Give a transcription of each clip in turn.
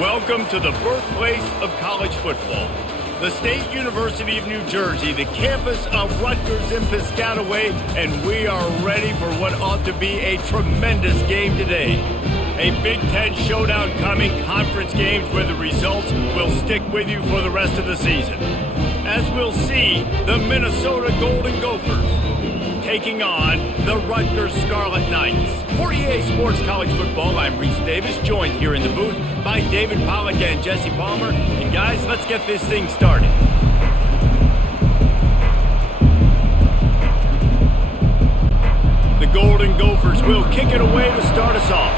Welcome to the birthplace of college football. The State University of New Jersey, the campus of Rutgers in Piscataway, and we are ready for what ought to be a tremendous game today. A Big Ten showdown coming, conference games where the results will stick with you for the rest of the season. As we'll see, the Minnesota Golden Gophers taking on the Rutgers Scarlet Knights. For EA Sports College Football, I'm Reese Davis, joined here in the booth by David Pollack and Jesse Palmer. And guys, let's get this thing started. The Golden Gophers will kick it away to start us off.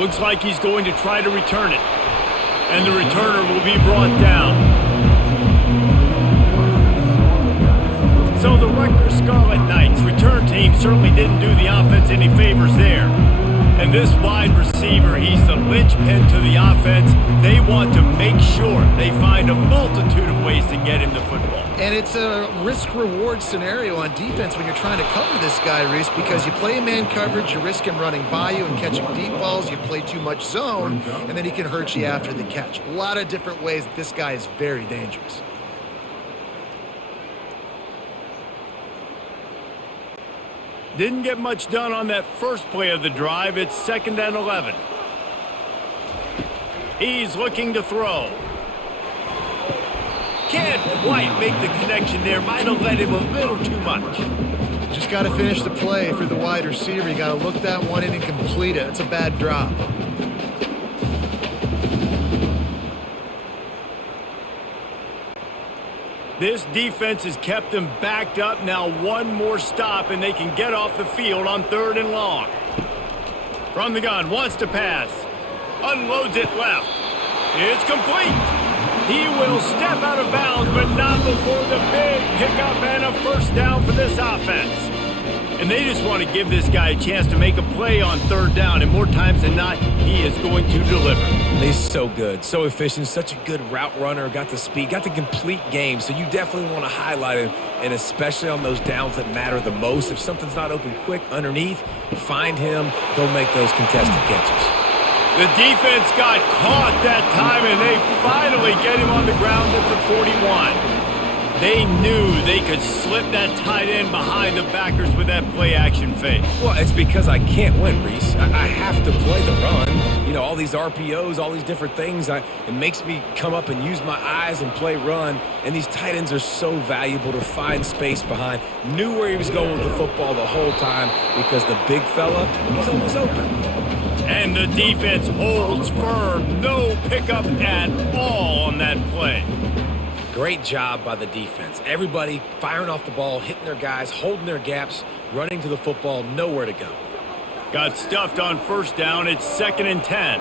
Looks like he's going to try to return it. And the returner will be brought down. So the Rutgers Scarlet Knights return team certainly didn't do the offense any favors there. And this wide receiver, he's the linchpin to the offense. They want to make sure they find a multitude of ways to get him the football. And it's a risk-reward scenario on defense when you're trying to cover this guy, Reese, because you play man coverage, you risk him running by you and catching deep balls, you play too much zone, and then he can hurt you after the catch. A lot of different ways that this guy is very dangerous. Didn't get much done on that first play of the drive. It's 2nd and 11. He's looking to throw. Can't quite make the connection there. Might have let him a little too much. Just got to finish the play for the wide receiver. You got to look that one in and complete it. It's a bad drop. This defense has kept them backed up. Now one more stop, and they can get off the field on 3rd and long. From the gun, wants to pass. Unloads it left. It's complete. He will step out of bounds, but not before the big pickup and a first down for this offense. And they just want to give this guy a chance to make a play on 3rd down, and more times than not, he is going to deliver. He's so good, so efficient, such a good route runner, got the speed, got the complete game, so you definitely want to highlight him, and especially on those downs that matter the most. If something's not open quick underneath, find him, he'll make those contested catches. The defense got caught that time, and they finally get him on the ground at the 41. They knew they could slip that tight end behind the backers with that play-action fake. Well, it's because I can't win, Reese. I have to play the run. You know, all these RPOs, all these different things, it makes me come up and use my eyes and play run. And these tight ends are so valuable to find space behind. Knew where he was going with the football the whole time because the big fella, he's almost open. And the defense holds firm. No pickup at all on that play. Great job by the defense. Everybody firing off the ball, hitting their guys, holding their gaps, running to the football, nowhere to go. Got stuffed on 1st down. It's 2nd and 10.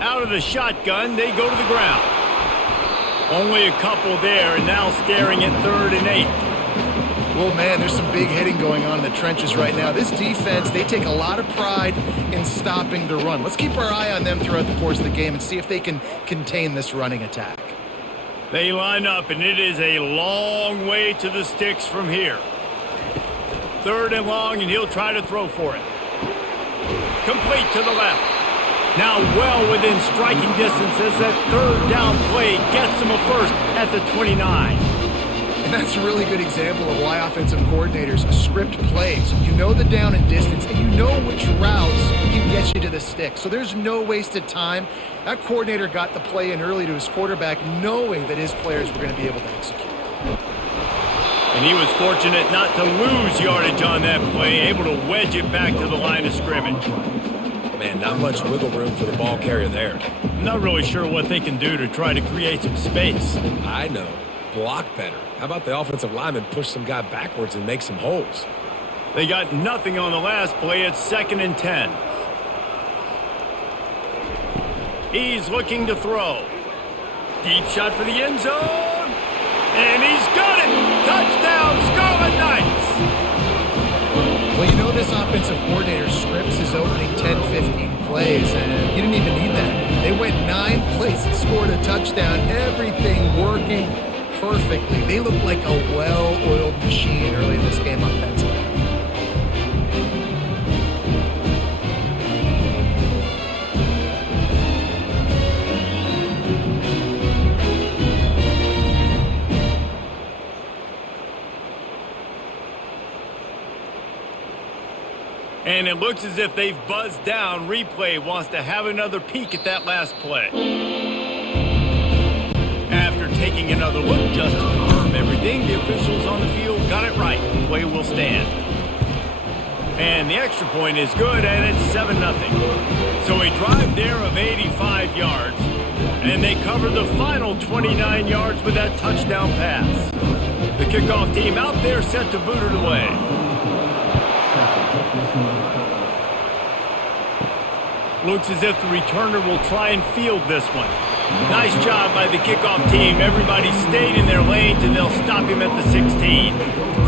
Out of the shotgun, they go to the ground. Only a couple there, and now staring at 3rd and 8. Well, man, there's some big hitting going on in the trenches right now. This defense, they take a lot of pride in stopping the run. Let's keep our eye on them throughout the course of the game and see if they can contain this running attack. They line up, and it is a long way to the sticks from here. 3rd and long, and he'll try to throw for it. Complete to the left. Now well within striking distance as that 3rd down play gets him a first at the 29. And that's a really good example of why offensive coordinators script plays. You know the down and distance, and you know which routes can get you to the stick. So there's no wasted time. That coordinator got the play in early to his quarterback, knowing that his players were going to be able to execute. And he was fortunate not to lose yardage on that play, able to wedge it back to the line of scrimmage. Man, not much wiggle room for the ball carrier there. I'm not really sure what they can do to try to create some space. I know. Block better. How about the offensive lineman push some guy backwards and make some holes? They got nothing on the last play. It's 2nd and 10. He's looking to throw. Deep shot for the end zone. And he's got it. Touchdown, Scarlet Knights. Well, you know this offensive coordinator scripts his opening 10, 15 plays, and he didn't even need that. They went 9 plays and scored a touchdown. Everything working perfectly. They look like a well-oiled machine early in this game offensively. And it looks as if they've buzzed down. Replay wants to have another peek at that last play. After taking another look just to confirm everything, the officials on the field got it right. The play will stand. And the extra point is good, and it's 7-0. So a drive there of 85 yards, and they cover the final 29 yards with that touchdown pass. The kickoff team out there set to boot it away. Looks as if the returner will try and field this one. Nice job by the kickoff team. Everybody stayed in their lanes, and they'll stop him at the 16.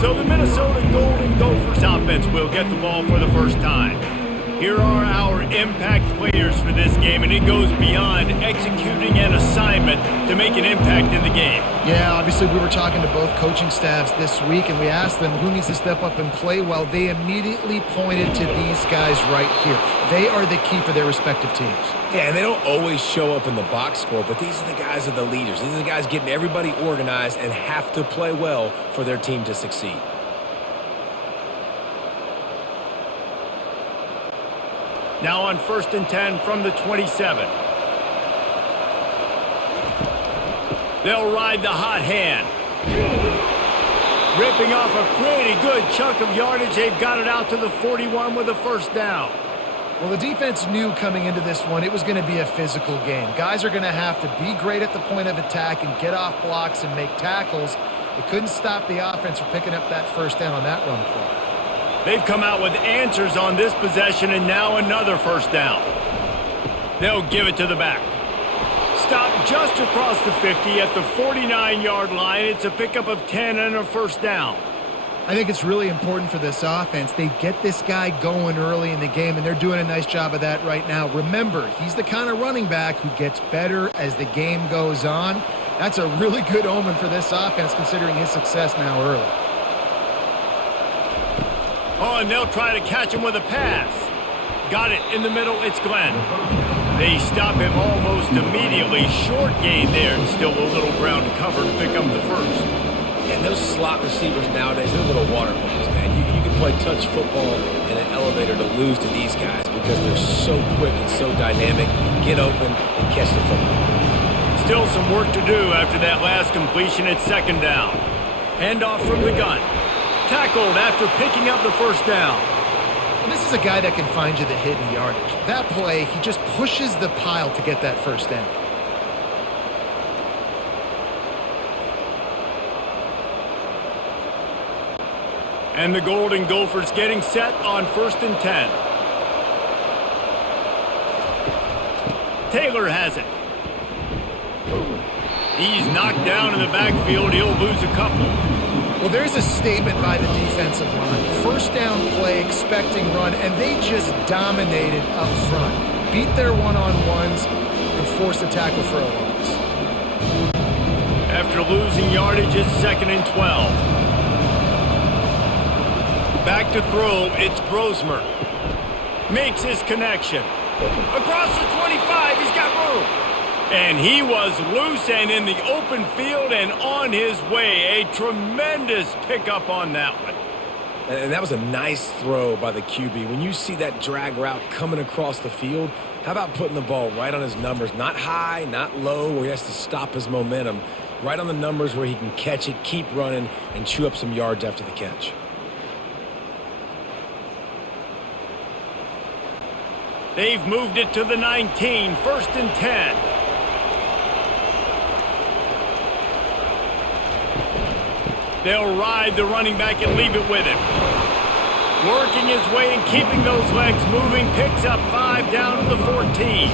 So the Minnesota Golden Gophers offense will get the ball for the first time. Here are our impact players for this game, and it goes beyond executing an assignment to make an impact in the game. Yeah, obviously we were talking to both coaching staffs this week, and we asked them who needs to step up and play well. They immediately pointed to these guys right here. They are the key for their respective teams. Yeah, and they don't always show up in the box score, but these are the guys that are the leaders. These are the guys getting everybody organized and have to play well for their team to succeed. Now on 1st and 10 from the 27. They'll ride the hot hand. Ripping off a pretty good chunk of yardage. They've got it out to the 41 with a first down. Well, the defense knew coming into this one it was going to be a physical game. Guys are going to have to be great at the point of attack and get off blocks and make tackles. They couldn't stop the offense from picking up that first down on that run play. They've come out with answers on this possession, and now another first down. They'll give it to the back. Stop just across the 50 at the 49-yard line. It's a pickup of 10 and a first down. I think it's really important for this offense. They get this guy going early in the game, and they're doing a nice job of that right now. Remember, he's the kind of running back who gets better as the game goes on. That's a really good omen for this offense considering his success now early. Oh, and they'll try to catch him with a pass. Got it in the middle. It's Glenn. They stop him almost immediately. Short gain there, and still a little ground to cover to pick up the first. And those slot receivers nowadays, they're little water balls, man. You can play touch football in an elevator to lose to these guys because they're so quick and so dynamic. Get open and catch the football. Still some work to do after that last completion at 2nd down. Handoff from the gun. Tackled after picking up the first down. And this is a guy that can find you the hidden yardage. That play, he just pushes the pile to get that first down. And the Golden Gophers getting set on 1st and 10. Taylor has it. He's knocked down in the backfield. He'll lose a couple. Well, there's a statement by the defensive line. First down play, expecting run, and they just dominated up front. Beat their one-on-ones and forced a tackle for a loss. After losing yardage, it's 2nd and 12. Back to throw, it's Grosmer. Makes his connection. Across the 25, he's got room. And he was loose and in the open field and on his way. A tremendous pickup on that one. And that was a nice throw by the QB. When you see that drag route coming across the field, how about putting the ball right on his numbers? Not high, not low, where he has to stop his momentum. Right on the numbers where he can catch it, keep running, and chew up some yards after the catch. They've moved it to the 19, 1st and 10. They'll ride the running back and leave it with him. Working his way and keeping those legs moving. Picks up 5 down to the 14.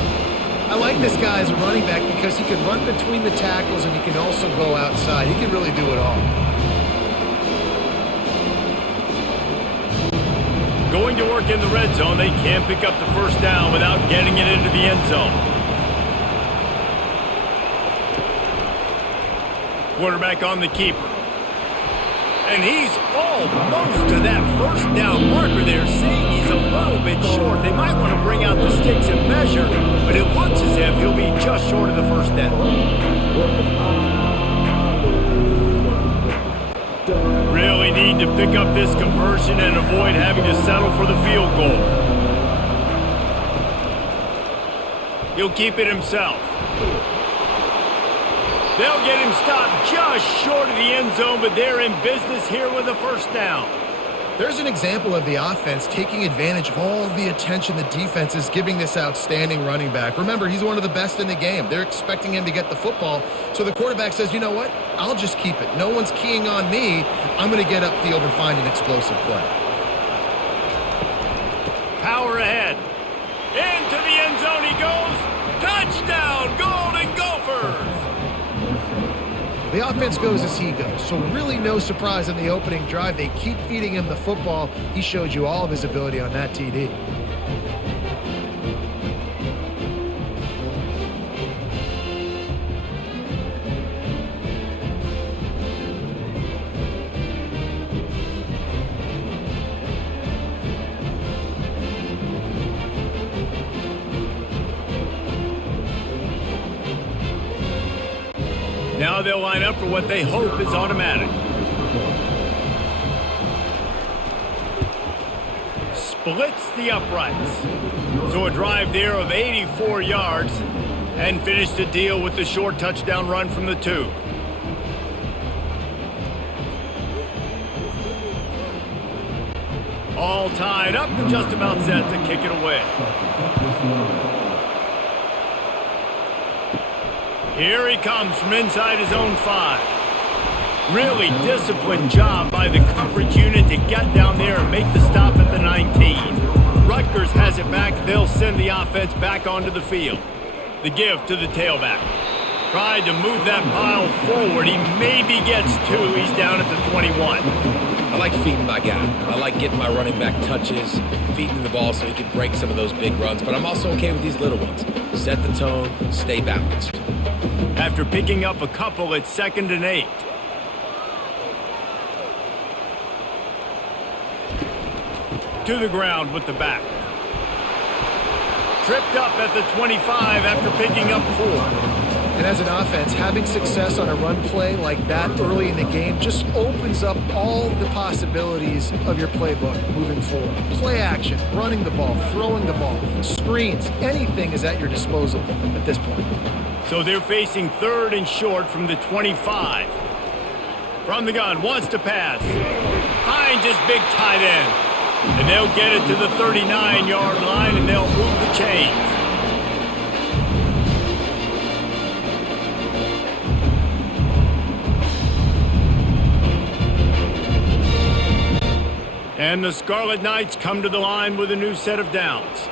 I like this guy as a running back because he can run between the tackles and he can also go outside. He can really do it all. Going to work in the red zone. They can't pick up the first down without getting it into the end zone. Quarterback on the keeper. And he's almost to that first down marker there, saying he's a little bit short. They might want to bring out the sticks and measure, but it looks as if he'll be just short of the first down. really need to pick up this conversion and avoid having to settle for the field goal. He'll keep it himself. They'll get him stopped just short of the end zone, but they're in business here with a first down. There's an example of the offense taking advantage of all the attention the defense is giving this outstanding running back. Remember, he's one of the best in the game. They're expecting him to get the football, so the quarterback says, you know what? I'll just keep it. No one's keying on me. I'm going to get upfield and find an explosive play. Power ahead. Into the end zone he goes. Touchdown, Golden Gophers! The offense goes as he goes, so really no surprise in the opening drive. They keep feeding him the football. He showed you all of his ability on that TD. Now they'll line up for what they hope is automatic. Splits the uprights. So a drive there of 84 yards and finish the deal with the short touchdown run from the 2. All tied up and just about set to kick it away. Here he comes from inside his own 5. Really disciplined job by the coverage unit to get down there and make the stop at the 19. Rutgers has it back. They'll send the offense back onto the field. The give to the tailback. Tried to move that pile forward. He maybe gets 2. He's down at the 21. I like feeding my guy. I like getting my running back touches, feeding the ball so he can break some of those big runs. But I'm also okay with these little ones. Set the tone, stay balanced. After picking up a couple, it's 2nd and 8. To the ground with the back. Tripped up at the 25 after picking up 4. And as an offense, having success on a run play like that early in the game just opens up all the possibilities of your playbook moving forward. Play action, running the ball, throwing the ball, screens, anything is at your disposal at this point. So they're facing 3rd and short from the 25. From the gun, wants to pass. Finds his big tight end. And they'll get it to the 39-yard line, and they'll move the chains. And the Scarlet Knights come to the line with a new set of downs.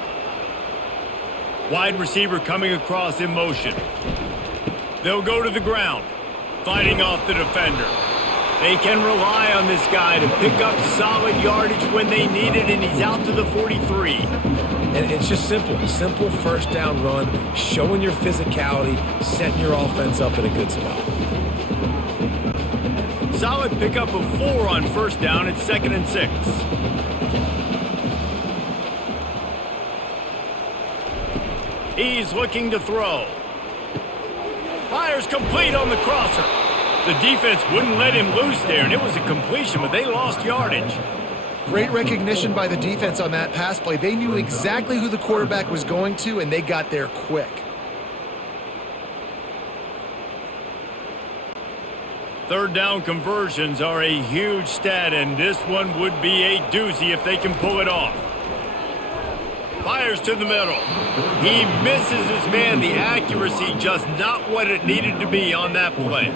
Wide receiver coming across in motion. They'll go to the ground, fighting off the defender. They can rely on this guy to pick up solid yardage when they need it, and he's out to the 43. And it's just simple. Simple first down run, showing your physicality, setting your offense up in a good spot. Solid pickup of 4 on first down. It's 2nd and 6. He's looking to throw. Fires complete on the crosser. The defense wouldn't let him loose there, and it was a completion, but they lost yardage. Great recognition by the defense on that pass play. They knew exactly who the quarterback was going to, and they got there quick. Third down conversions are a huge stat, and this one would be a doozy if they can pull it off. Fires to the middle. He misses his man. The accuracy just not what it needed to be on that play.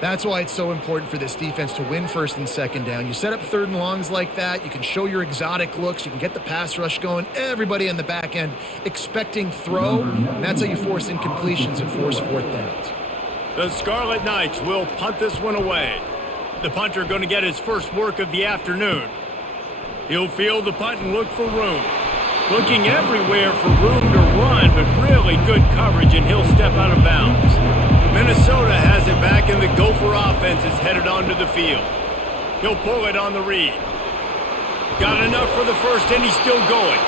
That's why it's so important for this defense to win 1st and 2nd down. You set up 3rd and longs like that. You can show your exotic looks. You can get the pass rush going. Everybody on the back end expecting throw. And that's how you force incompletions and force 4th downs. The Scarlet Knights will punt this one away. The punter going to get his first work of the afternoon. He'll field the punt and look for room. Looking everywhere for room to run, but really good coverage, and he'll step out of bounds. Minnesota has it back, and the Gopher offense is headed onto the field. He'll pull it on the read. Got enough for the first, and he's still going.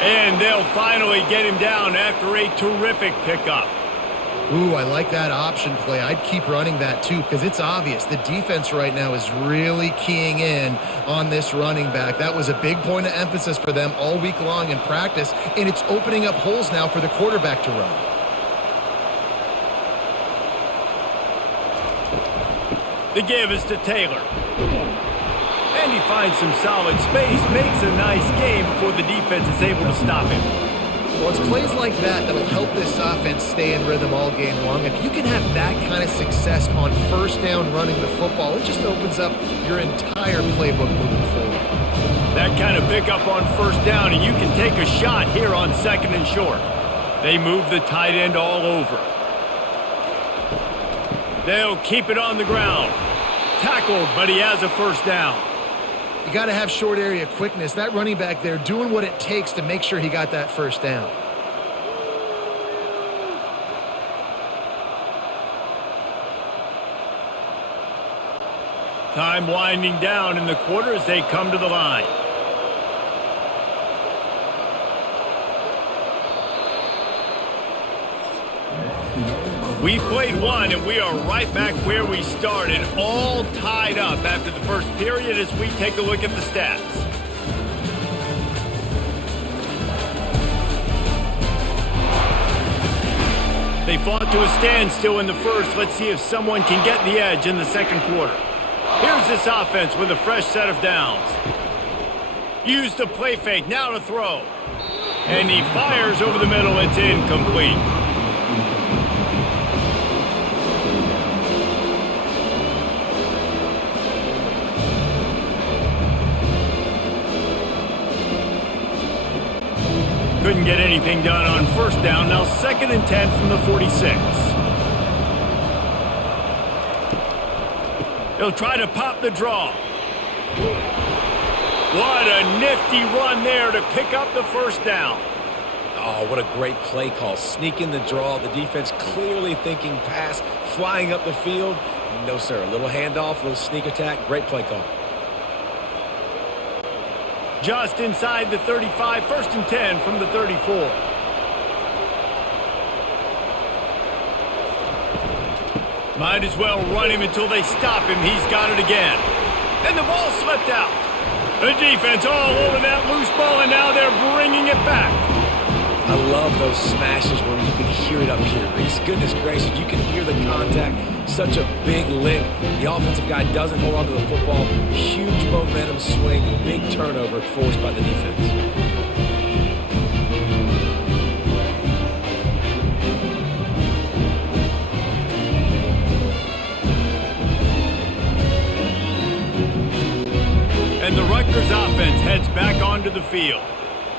And they'll finally get him down after a terrific pickup. Ooh, I like that option play. I'd keep running that too because it's obvious the defense right now is really keying in on this running back. That was a big point of emphasis for them all week long in practice, and it's opening up holes now for the quarterback to run. The give is to Taylor. And he finds some solid space, makes a nice game before the defense is able to stop him. Well, it's plays like that that'll help this offense stay in rhythm all game long. If you can have that kind of success on first down running the football, it just opens up your entire playbook moving forward. That kind of pickup on first down, and you can take a shot here on 2nd and short. They move the tight end all over. They'll keep it on the ground. Tackled, but he has a first down. You got to have short area quickness. That running back there doing what it takes to make sure he got that first down. Time winding down in the quarter as they come to the line. We've played one, and we are right back where we started, all tied up after the first period as we take a look at the stats. They fought to a standstill in the first. Let's see if someone can get the edge in the second quarter. Here's this offense with a fresh set of downs. Use the play fake, now to throw. And he fires over the middle. It's incomplete. Couldn't get anything done on first down. Now 2nd and 10 from the 46. He'll try to pop the draw. What a nifty run there to pick up the first down. Oh, what a great play call. Sneaking the draw. The defense clearly thinking pass, flying up the field. No, sir. A little handoff, a little sneak attack. Great play call. Just inside the 35, 1st and 10 from the 34. Might as well run him until they stop him. He's got it again. And the ball slipped out. The defense all over that loose ball, and now they're bringing it back. I love those smashes where you can hear it up here, Reese. Goodness gracious, you can hear the contact. Such a big lick. The offensive guy doesn't hold on to the football. Huge momentum swing. Big turnover forced by the defense. And the Rutgers offense heads back onto the field.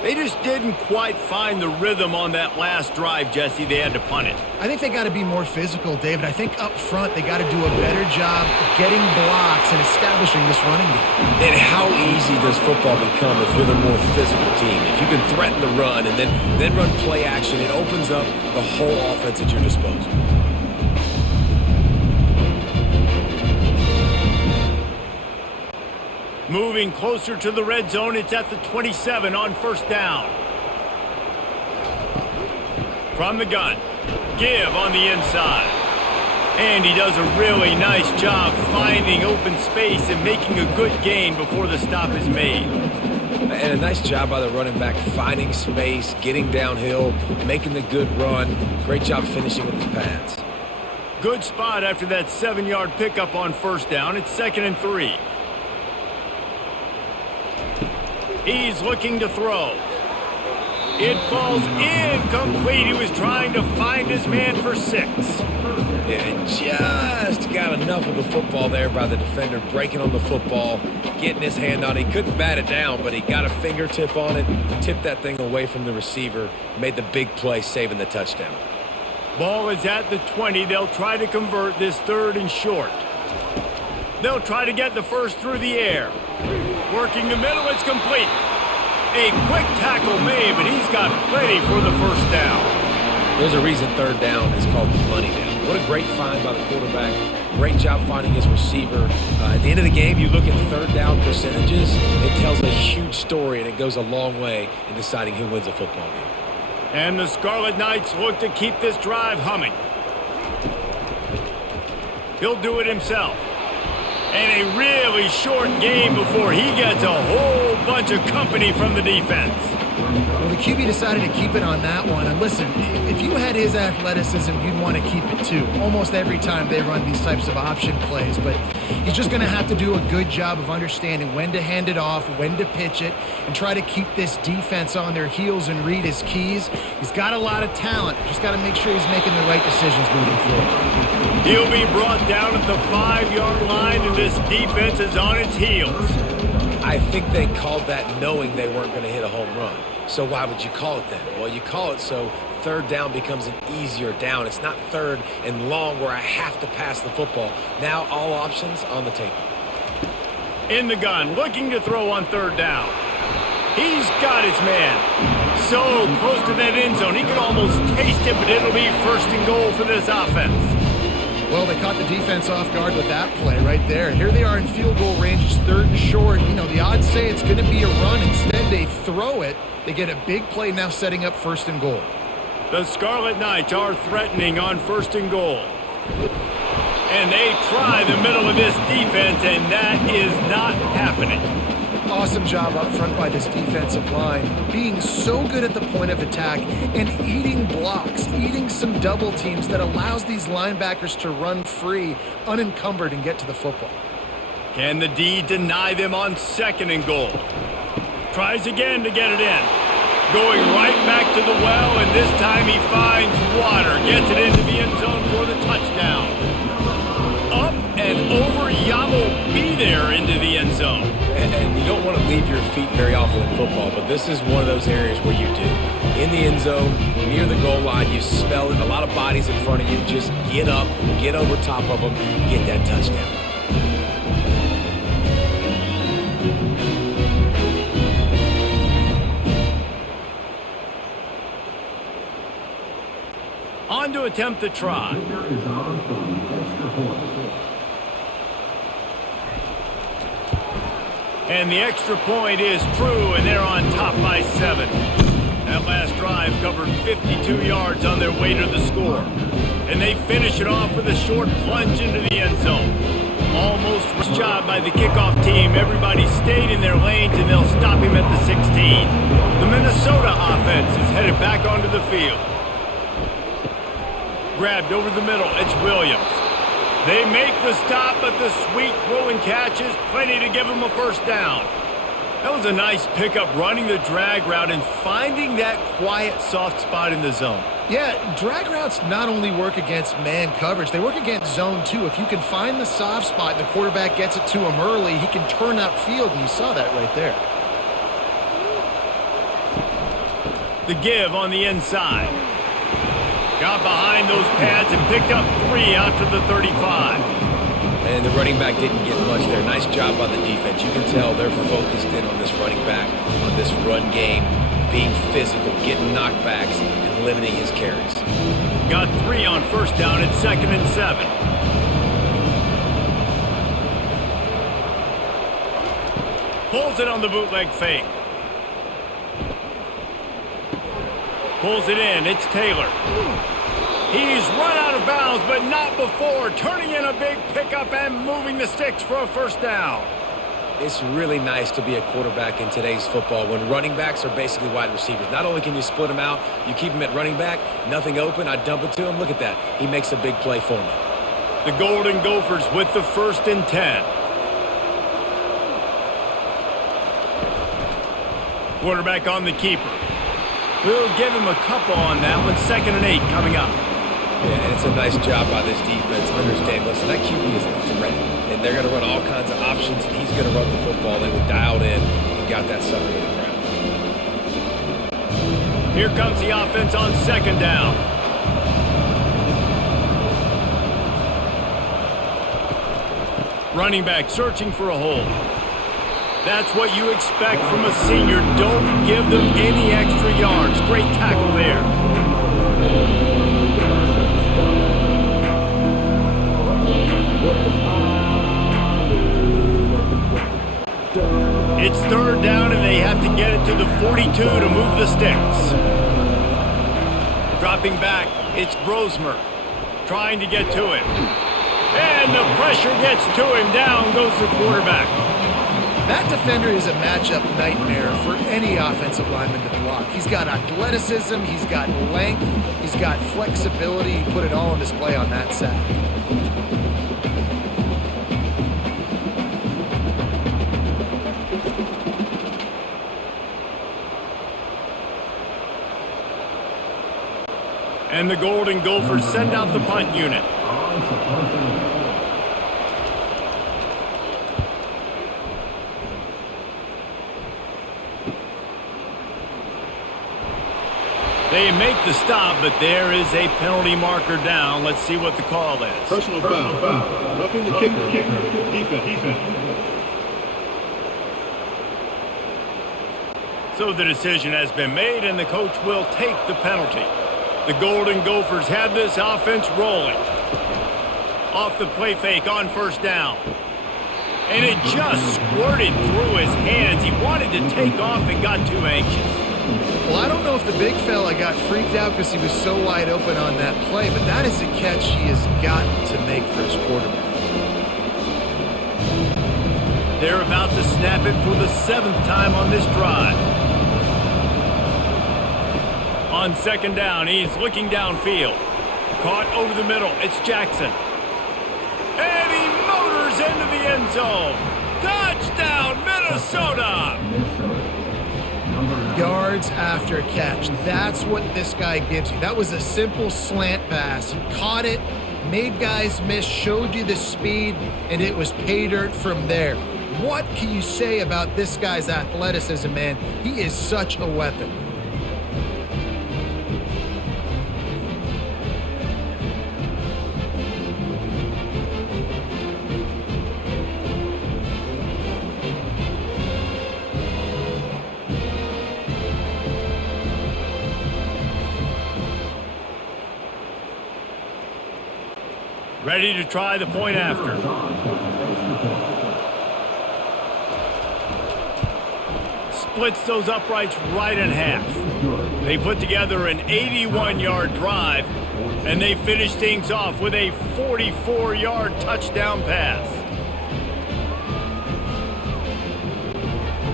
They just didn't quite find the rhythm on that last drive, Jesse. They had to punt it. I think they got to be more physical, David. I think up front they got to do a better job getting blocks and establishing this running game. And how easy does football become if you're the more physical team? If you can threaten the run and then run play action, it opens up the whole offense at your disposal. Moving closer to the red zone, it's at the 27 on first down. From the gun, give on the inside. And he does a really nice job finding open space and making a good gain before the stop is made. And a nice job by the running back, finding space, getting downhill, making the good run. Great job finishing with his pads. Good spot after that 7-yard pickup on first down. It's 2nd and 3. He's looking to throw. It falls incomplete. He was trying to find his man for 6. And just got enough of the football there by the defender, breaking on the football, getting his hand on it. He couldn't bat it down, but he got a fingertip on it, tipped that thing away from the receiver, made the big play, saving the touchdown. Ball is at the 20. They'll try to convert this 3rd and short. They'll try to get the first through the air. Working the middle, it's complete. A quick tackle made, but he's got plenty for the first down. There's a reason 3rd down is called money down. What a great find by the quarterback. Great job finding his receiver. At the end of the game, you look at 3rd down percentages. It tells a huge story, and it goes a long way in deciding who wins a football game. And the Scarlet Knights look to keep this drive humming. He'll do it himself. And a really short game before he gets a whole bunch of company from the defense. Well, the QB decided to keep it on that one. And listen, if you had his athleticism, you'd want to keep it too. Almost every time they run these types of option plays. But he's just going to have to do a good job of understanding when to hand it off, when to pitch it, and try to keep this defense on their heels and read his keys. He's got a lot of talent. Just got to make sure he's making the right decisions moving forward. He'll be brought down at the 5-yard line, and this defense is on its heels. I think they called that knowing they weren't going to hit a home run. So why would you call it then? Well, you call it so third down becomes an easier down. It's not third and long where I have to pass the football. Now all options on the table. In the gun, looking to throw on third down. He's got his man. So close to that end zone, he can almost taste it, but it'll be 1st and goal for this offense. Well, they caught the defense off guard with that play right there. Here they are in field goal range. It's 3rd and short. You know, the odds say it's going to be a run. Instead, they throw it. They get a big play now setting up 1st and goal. The Scarlet Knights are threatening on 1st and goal. And they try the middle of this defense, and that is not happening. Awesome job up front by this defensive line, being so good at the point of attack and eating blocks, eating some double teams that allows these linebackers to run free, unencumbered, and get to the football. Can the D deny them on 2nd and goal? Tries again to get it in. Going right back to the well, and this time he finds water. Gets it into the end zone for the touchdown. Up and over, Yam will be there into the end zone. And you don't want to leave your feet very often in football, but this is one of those areas where you do. In the end zone, near the goal line, you spell it, a lot of bodies in front of you. Just get up, get over top of them, get that touchdown. On to attempt the try. And the extra point is true, and they're on top by 7. That last drive covered 52 yards on their way to the score. And they finish it off with a short plunge into the end zone. Almost a job by the kickoff team. Everybody stayed in their lanes, and they'll stop him at the 16. The Minnesota offense is headed back onto the field. Grabbed over the middle, it's Williams. They make the stop, but the sweet throw and catch is plenty to give them a 1st down. That was a nice pickup, running the drag route and finding that quiet, soft spot in the zone. Yeah, drag routes not only work against man coverage, they work against zone too. If you can find the soft spot and the quarterback gets it to him early, he can turn upfield, and you saw that right there. The give on the inside. Got behind those pads and picked up 3 out to the 35. And the running back didn't get much there. Nice job by the defense. You can tell they're focused in on this running back, on this run game, being physical, getting knockbacks, and limiting his carries. Got 3 on 1st down at 2nd and 7. Pulls it on the bootleg fake. Pulls it in. It's Taylor. He's run out of bounds, but not before. Turning in a big pickup and moving the sticks for a 1st down. It's really nice to be a quarterback in today's football when running backs are basically wide receivers. Not only can you split them out, you keep them at running back, nothing open, I dump it to him. Look at that. He makes a big play for me. The Golden Gophers with the 1st and 10. Quarterback on the keeper. We'll give him a couple on that one. 2nd and 8 coming up. Yeah, and it's a nice job by this defense. Understand, listen, that QB is a threat. And they're going to run all kinds of options, and he's going to run the football. They were dialed in and got that sucker to the ground. Here comes the offense on 2nd down. Running back searching for a hole. That's what you expect from a senior. Don't give them any extra yards. Great tackle there. It's 3rd down, and they have to get it to the 42 to move the sticks. Dropping back, it's Grosmer trying to get to it. And the pressure gets to him. Down goes the quarterback. That defender is a matchup nightmare for any offensive lineman to block. He's got athleticism, he's got length, he's got flexibility. He put it all on display on that sack. And the Golden Gophers send out the punt unit. They make the stop, but there is a penalty marker down. Let's see what the call is. Personal foul. Roughing the kicker. Defense. So the decision has been made, and the coach will take the penalty. The Golden Gophers have this offense rolling. Off the play fake on first down. And it just squirted through his hands. He wanted to take off and got too anxious. Well, I don't know if the big fella got freaked out because he was so wide open on that play, but that is a catch he has got to make for his quarterback. They're about to snap it for the 7th time on this drive. On second down, he's looking downfield. Caught over the middle. It's Jackson. And he motors into the end zone. Touchdown, Minnesota! Yards after catch. That's what this guy gives you. That was a simple slant pass. He caught it, made guys miss, showed you the speed, and it was pay dirt from there. What can you say about this guy's athleticism, man? He is such a weapon. Ready to try the point after. Splits those uprights right in half. They put together an 81-yard drive, and they finish things off with a 44-yard touchdown pass.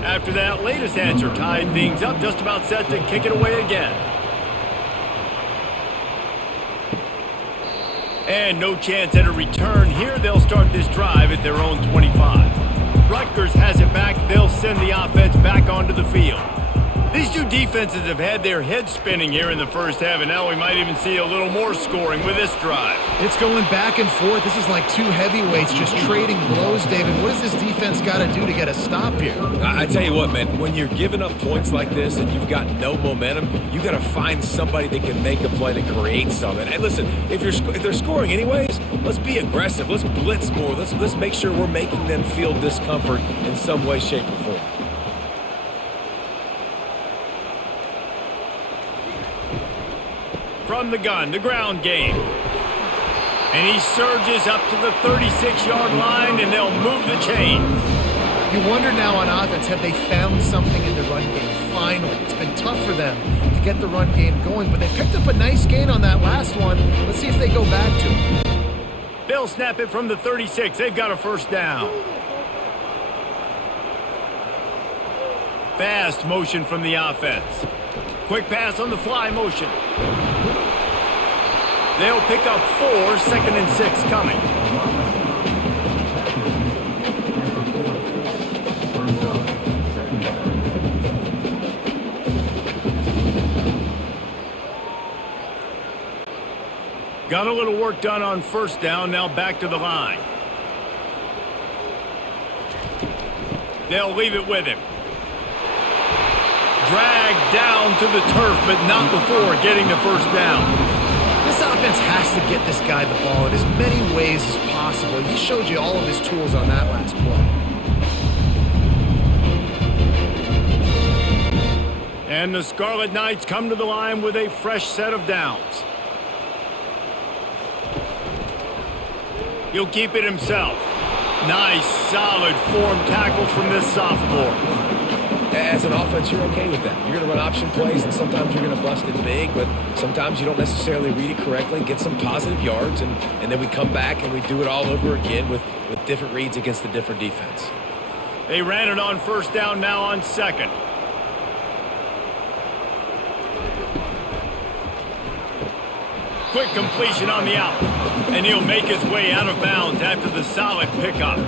After that latest answer tied things up, just about set to kick it away again. And no chance at a return here. They'll start this drive at their own 25. Rutgers has it back. They'll send the offense back onto the field. These two defenses have had their heads spinning here in the first half, and now we might even see a little more scoring with this drive. It's going back and forth. This is like two heavyweights just trading blows, David. What does this defense got to do to get a stop here? I tell you what, man, when you're giving up points like this and you've got no momentum, you got to find somebody that can make a play to create something. And listen, if they're scoring anyways, let's be aggressive. Let's blitz more. Let's make sure we're making them feel discomfort in some way, shape, or form. From the gun, the ground game. And he surges up to the 36-yard line, and they'll move the chains. You wonder now on offense, have they found something in the run game? Finally. It's been tough for them to get the run game going, but they picked up a nice gain on that last one. Let's see if they go back to it. They'll snap it from the 36. They've got a first down. Fast motion from the offense. Quick pass on the fly motion. They'll pick up 4, 2nd and 6 coming. Got a little work done on first down, now back to the line. They'll leave it with him. Dragged down to the turf, but not before getting the first down. This offense has to get this guy the ball in as many ways as possible. He showed you all of his tools on that last play. And the Scarlet Knights come to the line with a fresh set of downs. He'll keep it himself. Nice, solid form tackle from this sophomore. as an offense, you're okay with that. You're going to run option plays, and sometimes you're going to bust it big, but sometimes you don't necessarily read it correctly, get some positive yards, and then we come back and we do it all over again with different reads against the different defense. They ran it on first down, now on second. Quick completion on the out, and he'll make his way out of bounds after the solid pickup.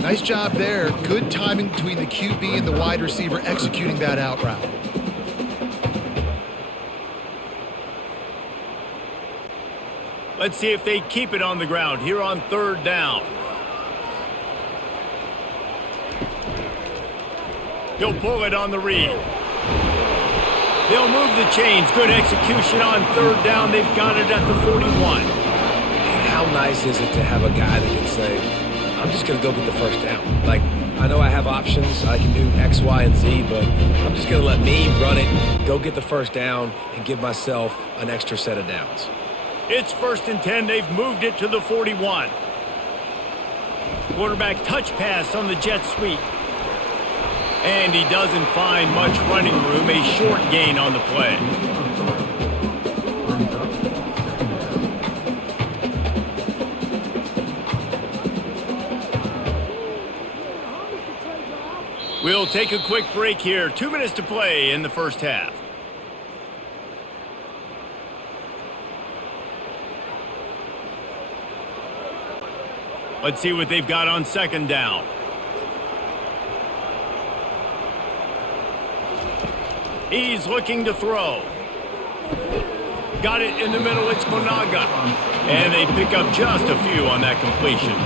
Nice job there. Good timing between the QB and the wide receiver executing that out route. Let's see if they keep it on the ground here on third down. He'll pull it on the read. They'll move the chains. Good execution on third down. They've got it at the 41. And how nice is it to have a guy that can say, I'm just going to go get the first down. Like, I know I have options. I can do X, Y, and Z, but I'm just going to let me run it, go get the first down, and give myself an extra set of downs. It's 1st and 10. They've moved it to the 41. Quarterback touch pass on the jet sweep. And he doesn't find much running room. A short gain on the play. We'll take a quick break here. 2 minutes to play in the first half. Let's see what they've got on second down. He's looking to throw. Got it in the middle. It's Monaga. And they pick up just a few on that completion.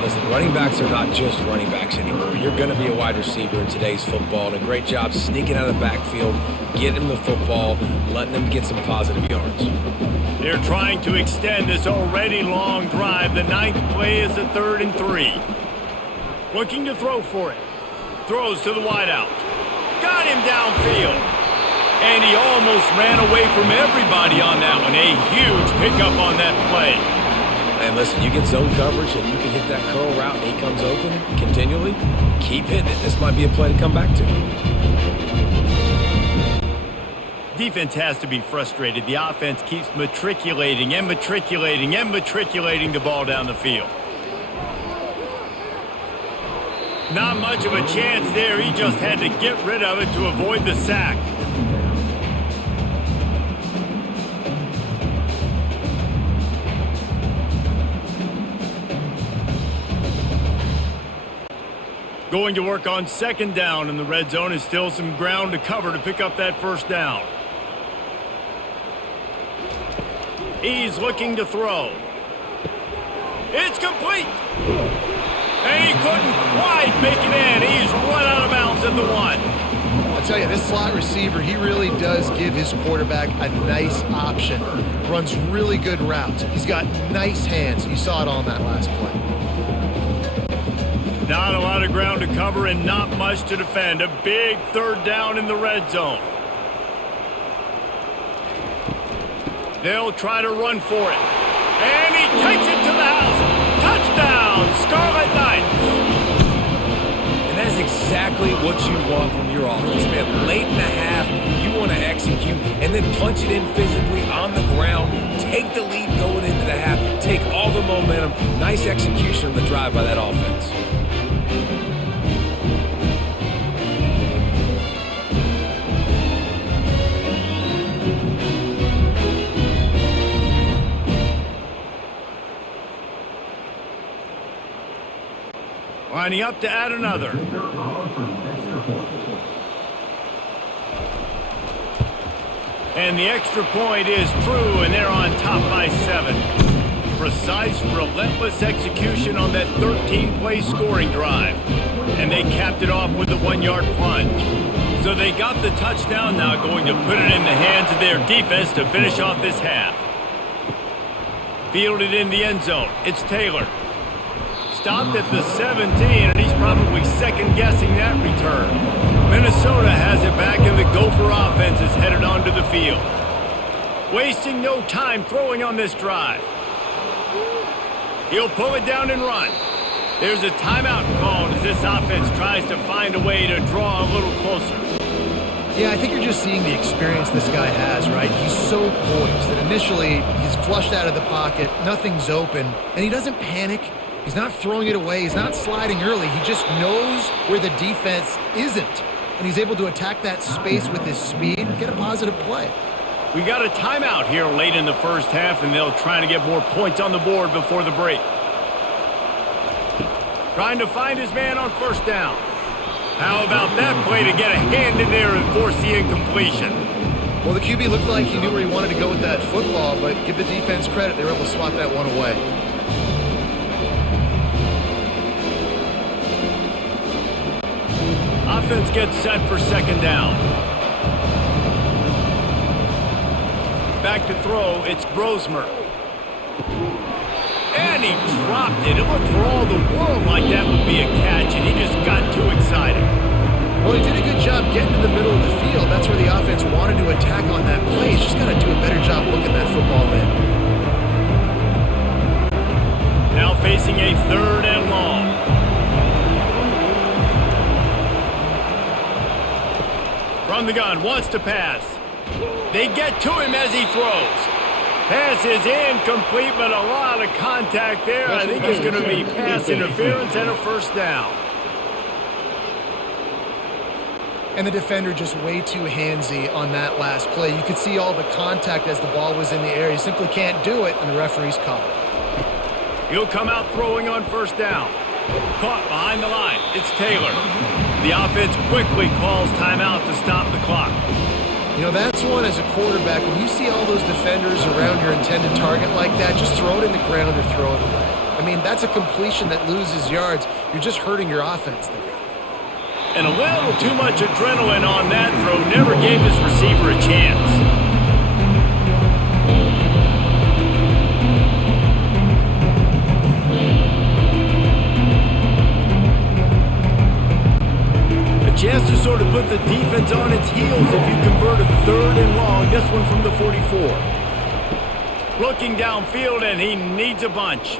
Listen, running backs are not just running backs anymore. You're going to be a wide receiver in today's football. And a great job sneaking out of the backfield, getting them the football, letting them get some positive yards. They're trying to extend this already long drive. The 9th play is a 3rd and 3. Looking to throw for it. Throws to the wideout. Got him downfield. And he almost ran away from everybody on that one. A huge pickup on that play. And listen, you get zone coverage and you can hit that curl route and he comes open continually. Keep hitting it. This might be a play to come back to. Defense has to be frustrated. The offense keeps matriculating and matriculating and matriculating the ball down the field. Not much of a chance there. He just had to get rid of it to avoid the sack. Going to work on second down in the red zone. Is still some ground to cover to pick up that first down. He's looking to throw. It's complete. And he couldn't quite make it in. He's run out of bounds at the 1. I'll tell you, this slot receiver, he really does give his quarterback a nice option. Runs really good routes. He's got nice hands. You saw it on that last play. Not a lot of ground to cover and not much to defend. A big third down in the red zone. They'll try to run for it. And he takes it to the house. Touchdown, Scarlet Knights. And that's exactly what you want from your offense, man. Late in the half, you want to execute and then punch it in physically on the ground. Take the lead going into the half. Take all the momentum. Nice execution of the drive by that offense. Lining up to add another. And the extra point is true, and they're on top by 7. Precise, relentless execution on that 13-play scoring drive. And they capped it off with a 1-yard plunge. So they got the touchdown, now going to put it in the hands of their defense to finish off this half. Fielded in the end zone. It's Taylor. Stopped at the 17, and he's probably second-guessing that return. Minnesota has it back, and the Gopher offense is headed onto the field. Wasting no time throwing on this drive. He'll pull it down and run. There's a timeout called as this offense tries to find a way to draw a little closer. Yeah, I think you're just seeing the experience this guy has, right? He's so poised that initially he's flushed out of the pocket, nothing's open, and he doesn't panic. He's not throwing it away. He's not sliding early. He just knows where the defense isn't, and he's able to attack that space with his speed and get a positive play. We got a timeout here late in the first half, and they'll try to get more points on the board before the break. Trying to find his man on first down. How about that play to get a hand in there and force the incompletion? Well, the QB looked like he knew where he wanted to go with that football, but give the defense credit. They were able to swat that one away. Offense gets set for second down. Back to throw, it's Brosmer. And he dropped it. It looked for all the world like that would be a catch, and he just got too excited. Well, he did a good job getting to the middle of the field. That's where the offense wanted to attack on that play. He's just got to do a better job looking that football in. Now facing a third and long. From the gun, wants to pass. They get to him as he throws. Pass is incomplete, but a lot of contact there. I think it's going to be pass interference and a first down. And the defender just way too handsy on that last play. You could see all the contact as the ball was in the air. He simply can't do it, and the referee's called it. He'll come out throwing on first down. Caught behind the line. It's Taylor. The offense quickly calls timeout to stop the clock. You know, that's one as a quarterback. When you see all those defenders around your intended target like that, just throw it in the ground or throw it away. I mean, that's a completion that loses yards. You're just hurting your offense there. And a little too much adrenaline on that throw never gave his receiver a chance. Chance to sort of put the defense on its heels if you convert a third and long. This one from the 44. Looking downfield, and he needs a bunch.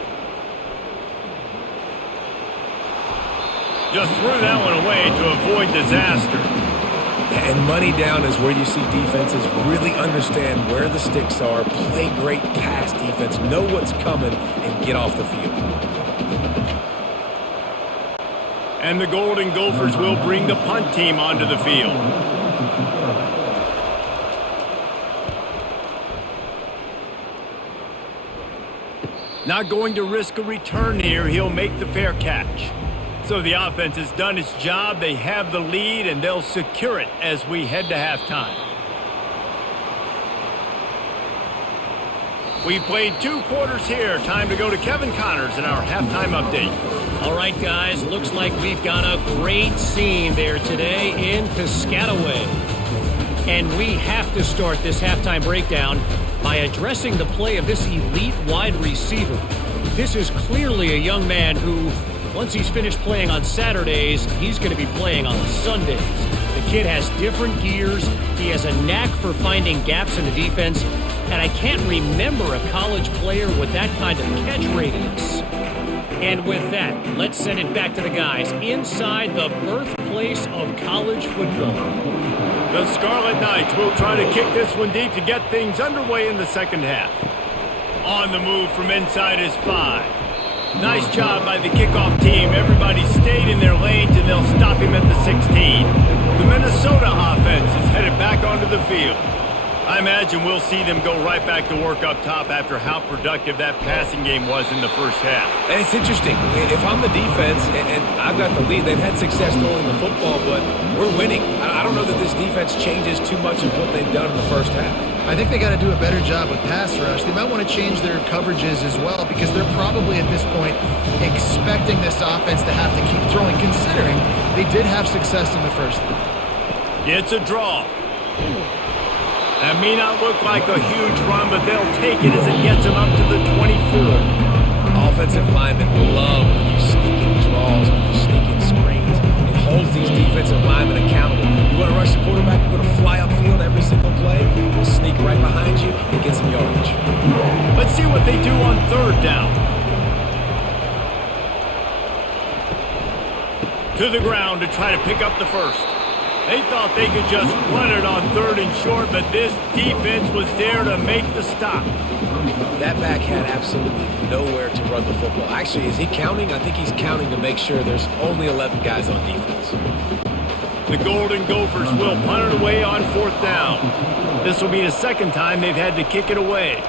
Just threw that one away to avoid disaster. And money down is where you see defenses really understand where the sticks are, play great pass defense, know what's coming, and get off the field. And the Golden Gophers will bring the punt team onto the field. Not going to risk a return here. He'll make the fair catch. So the offense has done its job. They have the lead, and they'll secure it as we head to halftime. We've played 2 quarters here. Time to go to Kevin Connors in our halftime update. All right, guys, looks like we've got a great scene there today in Piscataway. And we have to start this halftime breakdown by addressing the play of this elite wide receiver. This is clearly a young man who, once he's finished playing on Saturdays, he's going to be playing on Sundays. The kid has different gears. He has a knack for finding gaps in the defense. And I can't remember a college player with that kind of catch radius. And with that, let's send it back to the guys inside the birthplace of college football. The Scarlet Knights will try to kick this one deep to get things underway in the second half. On the move from inside is 5. Nice job by the kickoff team. Everybody stayed in their lanes, and they'll stop him at the 16. The Minnesota offense is headed back onto the field. I imagine we'll see them go right back to work up top after how productive that passing game was in the first half. And it's interesting. If I'm the defense and I've got the lead, they've had success throwing the football, but we're winning. I don't know that this defense changes too much of what they've done in the first half. I think they got to do a better job with pass rush. They might want to change their coverages as well, because they're probably at this point expecting this offense to have to keep throwing, considering they did have success in the first half. It's a draw. That may not look like a huge run, but they'll take it as it gets them up to the 24. Offensive linemen love when you sneak in draws, when you sneak in screens. It holds these defensive linemen accountable. You want to rush the quarterback, you want to fly upfield every single play, we'll sneak right behind you and get some yardage. Let's see what they do on third down. to the ground to try to pick up the first. They thought they could just run it on 3rd and short, but this defense was there to make the stop. That back had absolutely nowhere to run the football. Actually, is he counting? I think he's counting to make sure there's only 11 guys on defense. The Golden Gophers will punt it away on 4th down. This will be the second time they've had to kick it away.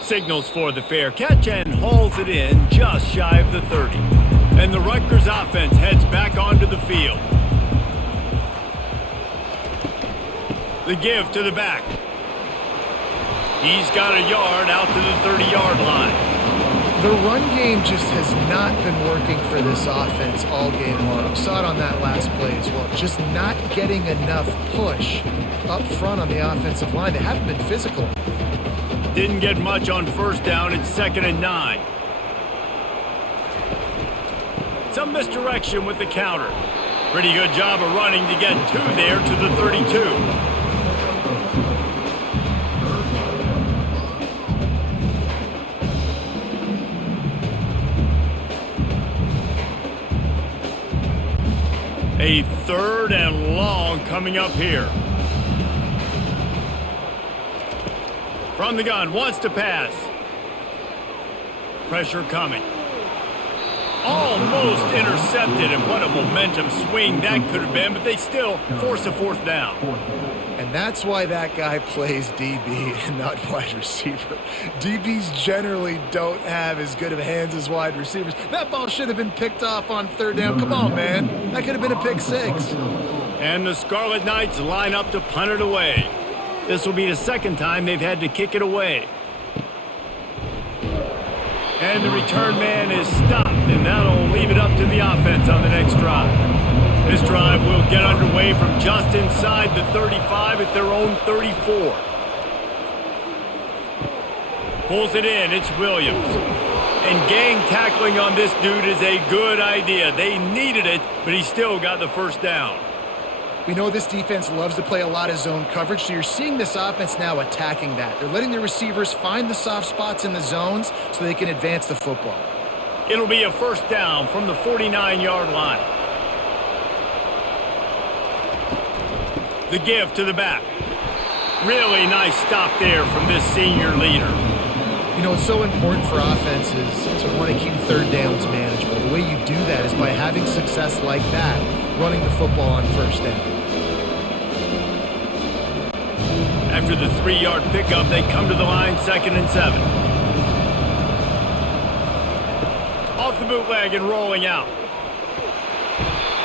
Signals for the fair catch and hauls it in just shy of the 30. And the Rutgers offense heads back onto the field. The give to the back. He's got a yard out to the 30-yard line. The run game just has not been working for this offense all game long. We saw it on that last play as well. Just not getting enough push up front on the offensive line. They haven't been physical. Didn't get much on 1st down. It's 2nd and 9. Some misdirection with the counter. Pretty good job of running to get 2 there to the 32. A 3rd and long coming up here. From the gun, wants to pass. Pressure coming. Almost intercepted, and what a momentum swing that could have been, but they still force a 4th down. And that's why that guy plays DB and not wide receiver. DBs generally don't have as good of hands as wide receivers. That ball should have been picked off on 3rd down. Come on, man. That could have been a pick 6. And the Scarlet Knights line up to punt it away. This will be the second time they've had to kick it away. And the return man is stopped, and that'll leave it up to the offense on the next drive. This drive will get underway from just inside the 35 at their own 34. Pulls it in, it's Williams. And gang tackling on this dude is a good idea. They needed it, but he still got the 1st down. We know this defense loves to play a lot of zone coverage, so you're seeing this offense now attacking that. They're letting the receivers find the soft spots in the zones so they can advance the football. It'll be a 1st down from the 49-yard line. The give to the back. Really nice stop there from this senior leader. You know, it's so important for offenses to want to keep 3rd downs manageable. The way you do that is by having success like that, running the football on 1st down. After the 3-yard pickup, they come to the line 2nd and 7. Off the bootleg and rolling out.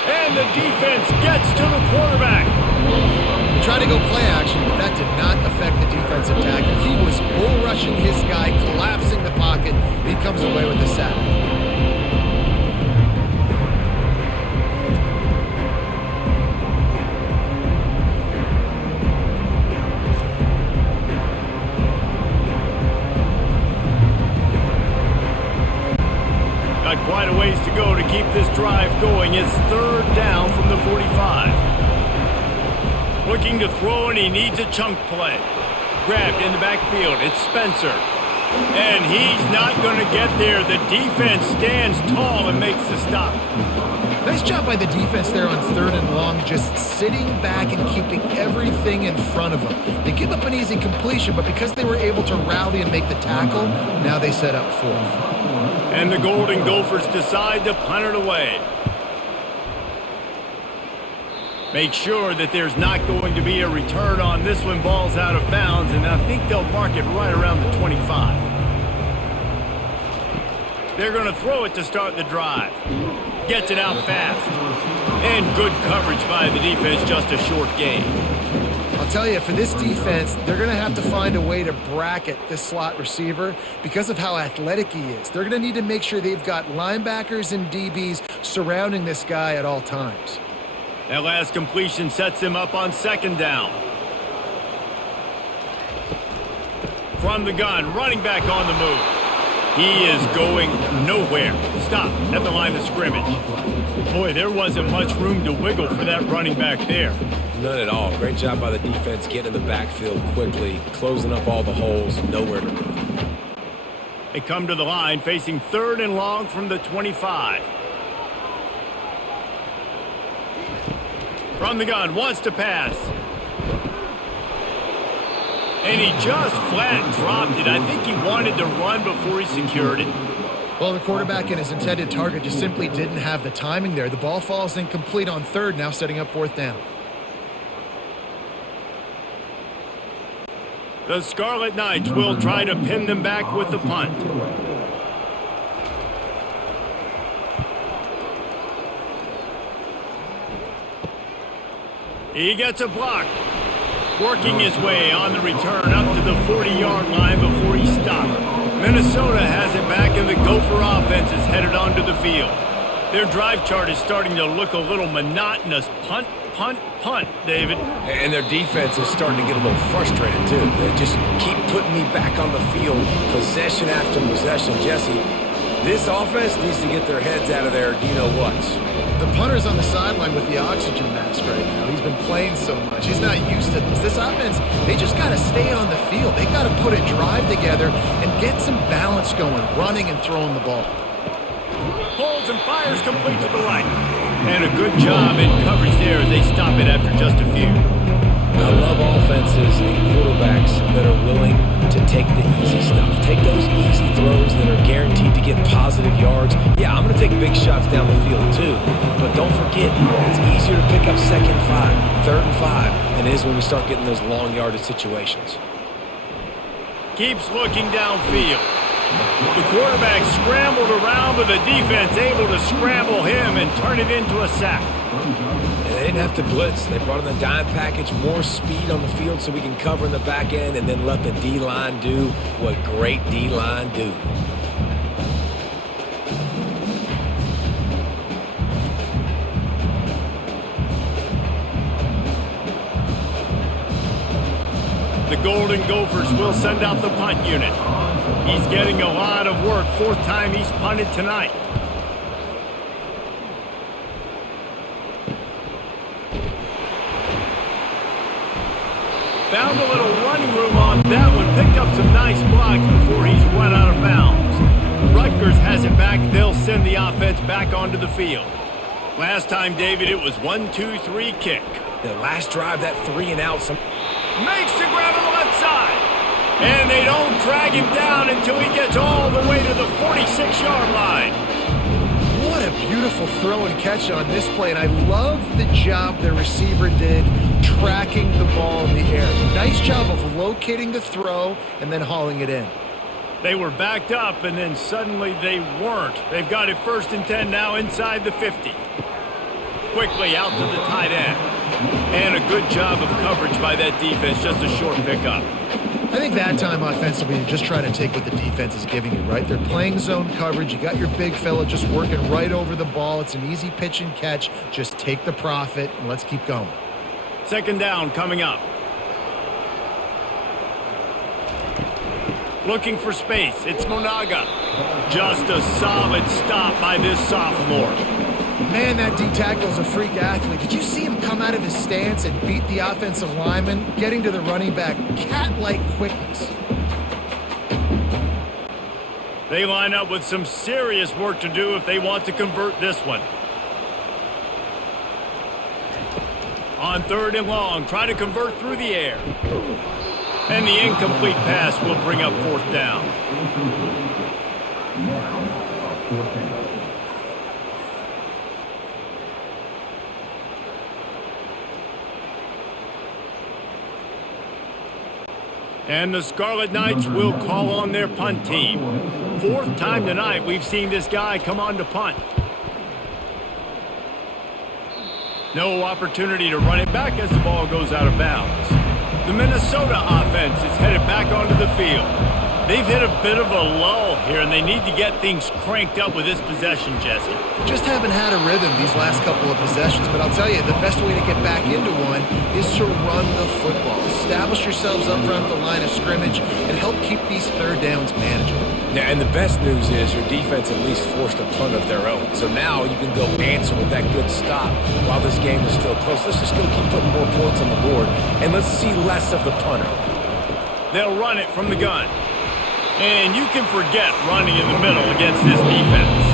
And the defense gets to the quarterback. He tried to go play action, but that did not affect the defensive tackle. He was bull rushing his guy, collapsing the pocket. He comes away with the sack. Got quite a ways to go to keep this drive going. It's 3rd down from the 45. Looking to throw, and he needs a chunk play. Grabbed in the backfield. It's Spencer. And he's not going to get there. The defense stands tall and makes the stop. Nice job by the defense there on 3rd and long, just sitting back and keeping everything in front of them. They give up an easy completion, but because they were able to rally and make the tackle, now they set up 4th. And the Golden Gophers decide to punt it away. Make sure that there's not going to be a return on this one. Ball's out of bounds, and I think they'll mark it right around the 25. They're going to throw it to start the drive. Gets it out fast. And good coverage by the defense, just a short gain. I'll tell you, for this defense, they're going to have to find a way to bracket this slot receiver because of how athletic he is. They're going to need to make sure they've got linebackers and DBs surrounding this guy at all times. That last completion sets him up on 2nd down. From the gun, running back on the move. He is going nowhere. Stop at the line of scrimmage. Boy, there wasn't much room to wiggle for that running back there. None at all. Great job by the defense getting in the backfield quickly, closing up all the holes, nowhere to run. They come to the line facing 3rd and long from the 25. From the gun, wants to pass. And he just flat dropped it. I think he wanted to run before he secured it. Well, the quarterback and his intended target just simply didn't have the timing there. The ball falls incomplete on 3rd, now setting up 4th down. The Scarlet Knights will try to pin them back with the punt. He gets a block. Working his way on the return up to the 40-yard line before he stopped. Minnesota has it back, and the Gopher offense is headed onto the field. Their drive chart is starting to look a little monotonous. Punt, punt, punt, David. And their defense is starting to get a little frustrated, too. They just keep putting me back on the field, possession after possession. Jesse, this offense needs to get their heads out of there, you-know-what. The punter's on the sideline with the oxygen mask right now. He's been playing so much. He's not used to this. This offense, they just got to stay on the field. They got to put a drive together and get some balance going, running and throwing the ball. Holds and fires complete to the right. And a good job in coverage there as they stop it after just a few. I love offenses and quarterbacks that are willing to take the easy stuff. Take those easy throws that are guaranteed to get positive yards. Yeah, I'm going to take big shots down the field too. But don't forget, it's easier to pick up 2nd and 5, 3rd and 5 than it is when we start getting those long yardage situations. Keeps looking downfield. The quarterback scrambled around, but the defense able to scramble him and turn it into a sack. And they didn't have to blitz. They brought in the dime package, more speed on the field so we can cover in the back end and then let the D-line do what great D-line do. The Golden Gophers will send out the punt unit. He's getting a lot of work. 4th time he's punted tonight. Found a little running room on that one. Picked up some nice blocks before he's run out of bounds. Rutgers has it back. They'll send the offense back onto the field. Last time, David, it was 1-2-3 kick. The last drive, that 3 and out. Makes the grab on the left side. And they don't drag him down until he gets all the way to the 46-yard line. What a beautiful throw and catch on this play, and I love the job the receiver did tracking the ball in the air. Nice job of locating the throw and then hauling it in. They were backed up, and then suddenly they weren't. They've got it 1st and 10 now inside the 50. Quickly out to the tight end. And a good job of coverage by that defense, just a short pickup. I think that time offensively, you're just trying to take what the defense is giving you, right? They're playing zone coverage. You got your big fella just working right over the ball. It's an easy pitch and catch. Just take the profit, and let's keep going. 2nd down coming up. Looking for space. It's Monaga. Just a solid stop by this sophomore. Man, that D-tackle's a freak athlete. Did you see him come out of his stance and beat the offensive lineman, getting to the running back? Cat-like quickness. They line up with some serious work to do if they want to convert this one. On 3rd and long, try to convert through the air. And the incomplete pass will bring up 4th down. And the Scarlet Knights will call on their punt team. 4th time tonight we've seen this guy come on to punt. No opportunity to run it back as the ball goes out of bounds. The Minnesota offense is headed back onto the field. They've hit a bit of a lull here, and they need to get things cranked up with this possession, Jesse. Just haven't had a rhythm these last couple of possessions, but I'll tell you, the best way to get back into one is to run the football. Establish yourselves up front at the line of scrimmage and help keep these 3rd downs manageable. Yeah, and the best news is your defense at least forced a punt of their own. So now you can go answer with that good stop while this game is still close. Let's just go keep putting more points on the board, and let's see less of the punter. They'll run it from the gun. And you can forget running in the middle against this defense.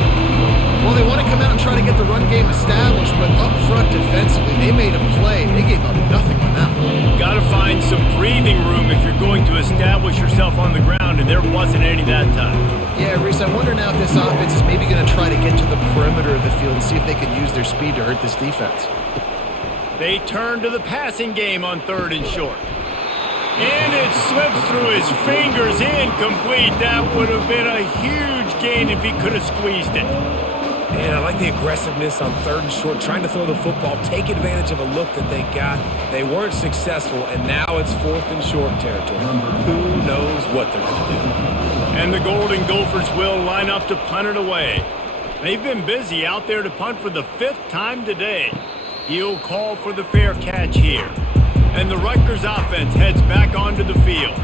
Well, they want to come out and try to get the run game established, but up front defensively, they made a play. They gave up nothing on that one. Got to find some breathing room if you're going to establish yourself on the ground, and there wasn't any that time. Yeah, Reese, I wonder now if this offense is maybe going to try to get to the perimeter of the field and see if they can use their speed to hurt this defense. They turn to the passing game on 3rd and short. And it slips through his fingers, incomplete. That would have been a huge gain if he could have squeezed it. Man, I like the aggressiveness on 3rd and short, trying to throw the football, take advantage of a look that they got. They weren't successful, and now it's 4th and short territory. Who knows what they're going to do? And the Golden Gophers will line up to punt it away. They've been busy out there to punt for the 5th time today. He'll call for the fair catch here. And the Rutgers offense heads back onto the field.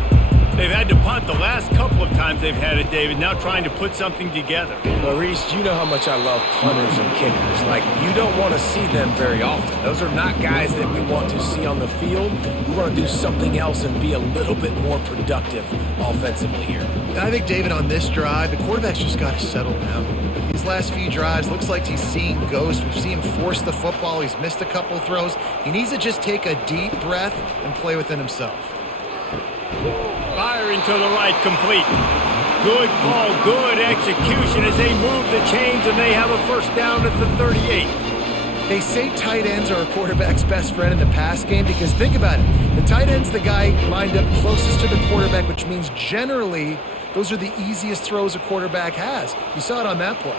They've had to punt the last couple of times they've had it, David, now trying to put something together. Maurice, you know how much I love punters and kickers. Like, you don't want to see them very often. Those are not guys that we want to see on the field. We want to do something else and be a little bit more productive offensively here. I think, David, on this drive, the quarterback's just got to settle down. These last few drives, looks like he's seeing ghosts. We've seen him force the football. He's missed a couple throws. He needs to just take a deep breath and play within himself. Firing to the right, complete. Good call, good execution as they move the chains, and they have a first down at the 38. They say tight ends are a quarterback's best friend in the pass game because think about it. The tight end's the guy lined up closest to the quarterback, which means generally those are the easiest throws a quarterback has. You saw it on that play.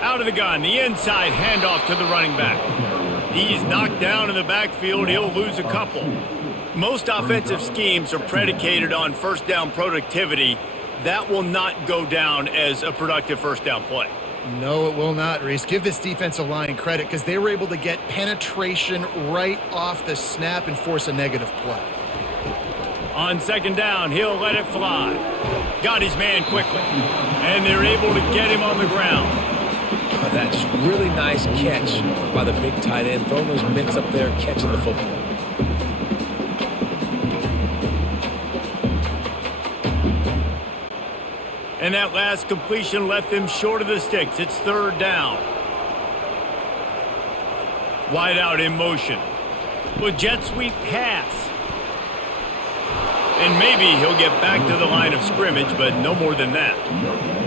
Out of the gun, the inside handoff to the running back. He's knocked down in the backfield. He'll lose a couple. Most offensive schemes are predicated on first down productivity. That will not go down as a productive first down play. No, it will not, Reese. Give this defensive line credit because they were able to get penetration right off the snap and force a negative play. On 2nd down, he'll let it fly. Got his man quickly. And they're able to get him on the ground. That just really nice catch by the big tight end, throwing those mitts up there, catching the football. And that last completion left them short of the sticks. It's 3rd down. Wide out in motion. With jet sweep pass. And maybe he'll get back to the line of scrimmage, but no more than that.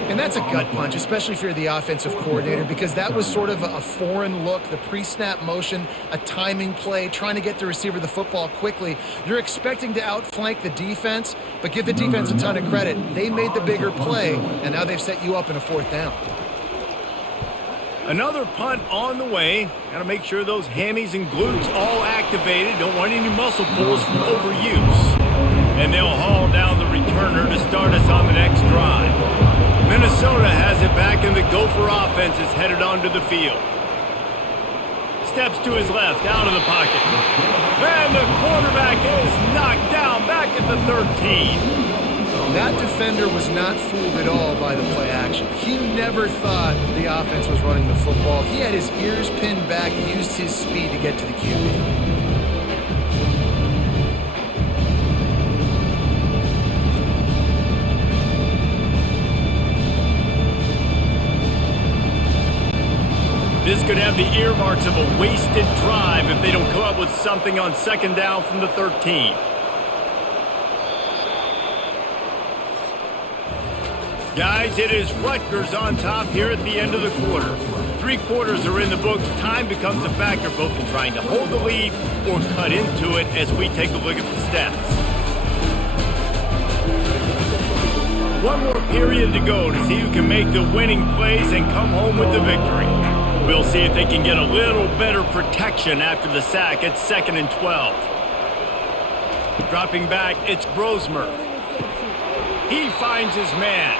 And that's a gut punch, especially if you're the offensive coordinator, because that was sort of a foreign look, the pre-snap motion, a timing play, trying to get the receiver the football quickly. You're expecting to outflank the defense, but give the defense a ton of credit. They made the bigger play, and now they've set you up in a 4th down. Another punt on the way. Got to make sure those hammies and glutes all activated. Don't want any muscle pulls from overuse. And they'll haul down the returner to start us on the next drive. Minnesota has it back, and the Gopher offense is headed onto the field. Steps to his left, out of the pocket. And the quarterback is knocked down back at the 13. That defender was not fooled at all by the play action. He never thought the offense was running the football. He had his ears pinned back, used his speed to get to the QB. This could have the earmarks of a wasted drive if they don't come up with something on 2nd down from the 13. Guys, it is Rutgers on top here at the end of the quarter. 3 quarters are in the books. Time becomes a factor both in trying to hold the lead or cut into it as we take a look at the stats. One more period to go to see who can make the winning plays and come home with the victory. We'll see if they can get a little better protection after the sack at 2nd and 12. Dropping back, it's Brosmer. He finds his man.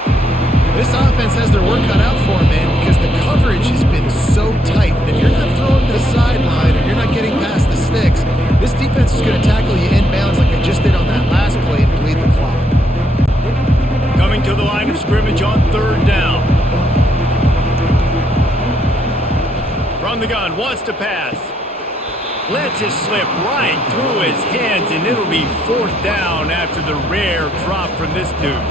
This offense has their work cut out for them, man, because the coverage has been so tight. And if you're not throwing to the sideline or you're not getting past the sticks, this defense is going to tackle you inbounds like they just did on that last play and bleed the clock. Coming to the line of scrimmage on 3rd down. From the gun, wants to pass. Lets it slip right through his hands, and it'll be 4th down after the rare drop from this dude.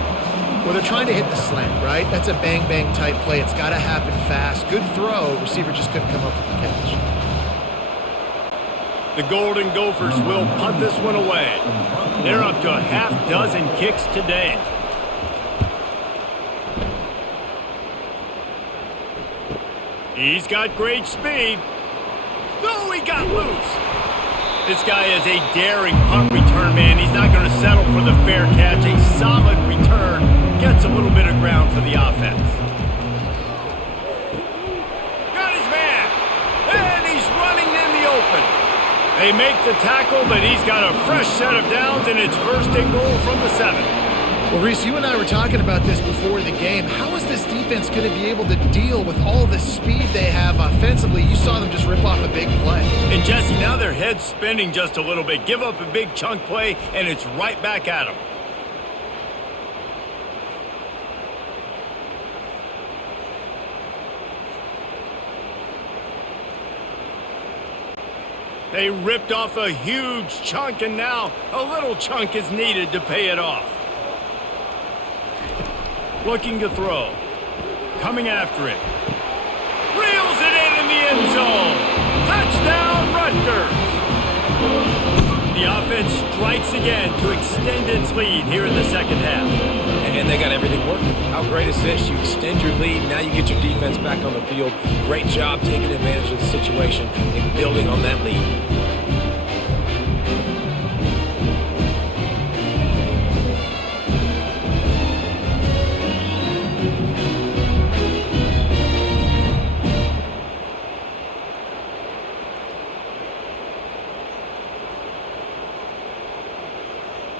Well, they're trying to hit the slant, right? That's a bang-bang type play. It's got to happen fast. Good throw. Receiver just couldn't come up with the catch. The Golden Gophers will punt this one away. They're up to a half-dozen kicks today. He's got great speed. Oh, he got loose. This guy is a daring punt return man. He's not going to settle for the fair catch. A solid return gets a little bit of ground for the offense. Got his man. And he's running in the open. They make the tackle, but he's got a fresh set of downs, and it's 1st and goal from the 7. Well, Reese, you and I were talking about this before the game. How is this defense going to be able to deal with all the speed they have offensively? You saw them just rip off a big play. And, Jesse, now their head's spinning just a little bit. Give up a big chunk play, and it's right back at them. They ripped off a huge chunk, and now a little chunk is needed to pay it off. Looking to throw. Coming after it. Reels it in the end zone. Touchdown, Rutgers. The offense strikes again to extend its lead here in the 2nd half. And they got everything working. How great is this? You extend your lead. Now you get your defense back on the field. Great job taking advantage of the situation and building on that lead.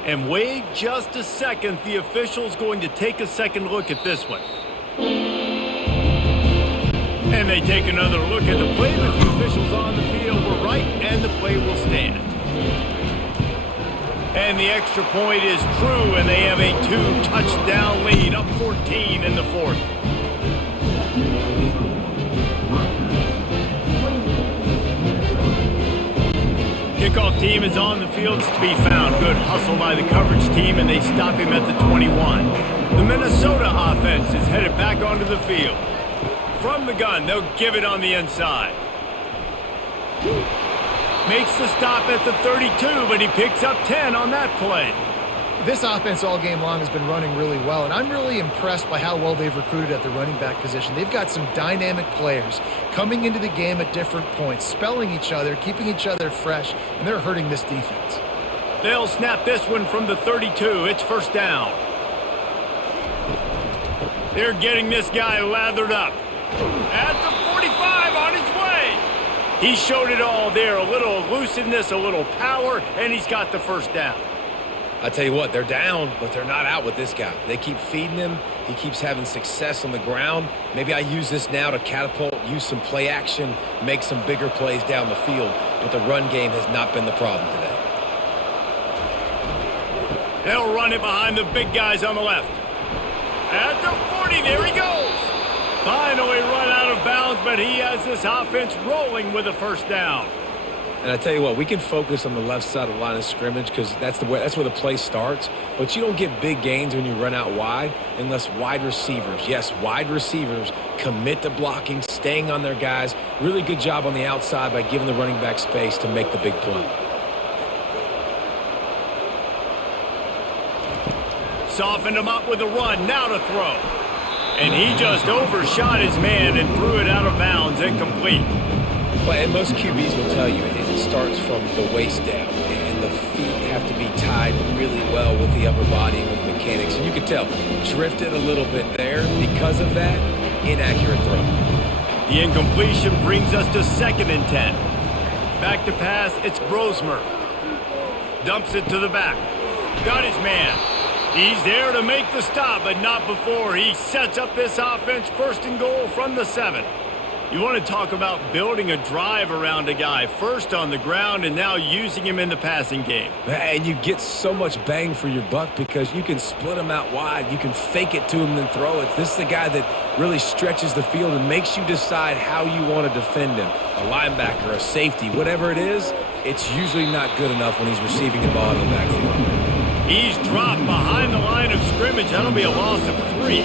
And wait just a second. The official's going to take a second look at this one. And they take another look at the play, but the officials on the field were right, and the play will stand. And the extra point is true, and they have a 2-touchdown lead, up 14 in the 4th. Kickoff team is on the field to be found. Good hustle by the coverage team, and they stop him at the 21. The Minnesota offense is headed back onto the field. From the gun, they'll give it on the inside. Makes the stop at the 32, but he picks up 10 on that play. This offense all game long has been running really well, and I'm really impressed by how well they've recruited at the running back position. They've got some dynamic players coming into the game at different points, spelling each other, keeping each other fresh, and they're hurting this defense. They'll snap this one from the 32. It's 1st down. They're getting this guy lathered up. At the 45 on his way. He showed it all there. A little elusiveness, a little power, and he's got the 1st down. I tell you what, they're down, but they're not out with this guy. They keep feeding him. He keeps having success on the ground. Maybe I use this now to catapult, use some play action, make some bigger plays down the field, but the run game has not been the problem today. They'll run it behind the big guys on the left. At the 40, there he goes. Finally run out of bounds, but he has this offense rolling with a 1st down. And I tell you what, we can focus on the left side of the line of scrimmage because that's where the play starts. But you don't get big gains when you run out wide unless wide receivers, yes, wide receivers, commit to blocking, staying on their guys. Really good job on the outside by giving the running back space to make the big play. Softened him up with a run, now to throw. And he just overshot his man and threw it out of bounds, incomplete. Well, and most QBs will tell you it starts from the waist down, and the feet have to be tied really well with the upper body and with mechanics. And you can tell, drifted a little bit there. Because of that, inaccurate throw. The incompletion brings us to 2nd and 10. Back to pass, it's Brosmer. Dumps it to the back. Got his man. He's there to make the stop, but not before. He sets up this offense 1st and goal from the 7. You want to talk about building a drive around a guy, first on the ground and now using him in the passing game. And you get so much bang for your buck because you can split him out wide. You can fake it to him and then throw it. This is the guy that really stretches the field and makes you decide how you want to defend him. A linebacker, a safety, whatever it is, it's usually not good enough when he's receiving the ball in the backfield. He's dropped behind the line of scrimmage. That'll be a loss of 3.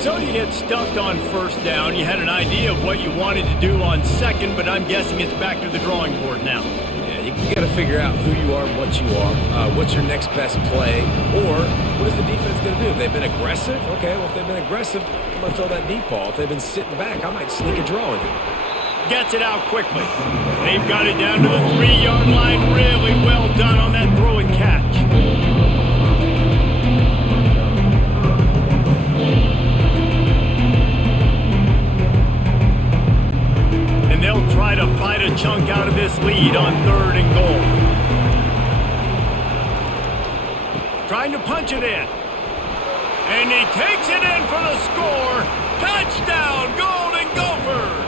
So you get stuffed on first down. You had an idea of what you wanted to do on second, but I'm guessing it's back to the drawing board now. Yeah, you got to figure out who you are and what you are. What's your next best play? Or what is the defense going to do? If they've been aggressive, okay, well, if they've been aggressive, I'm going to throw that deep ball. If they've been sitting back, I might sneak a draw in here. Gets it out quickly. They've got it down to the 3-yard line. Really well done on that throw and catch. And they'll try to bite a chunk out of this lead on 3rd and goal. Trying to punch it in. And he takes it in for the score. Touchdown, Golden Gophers!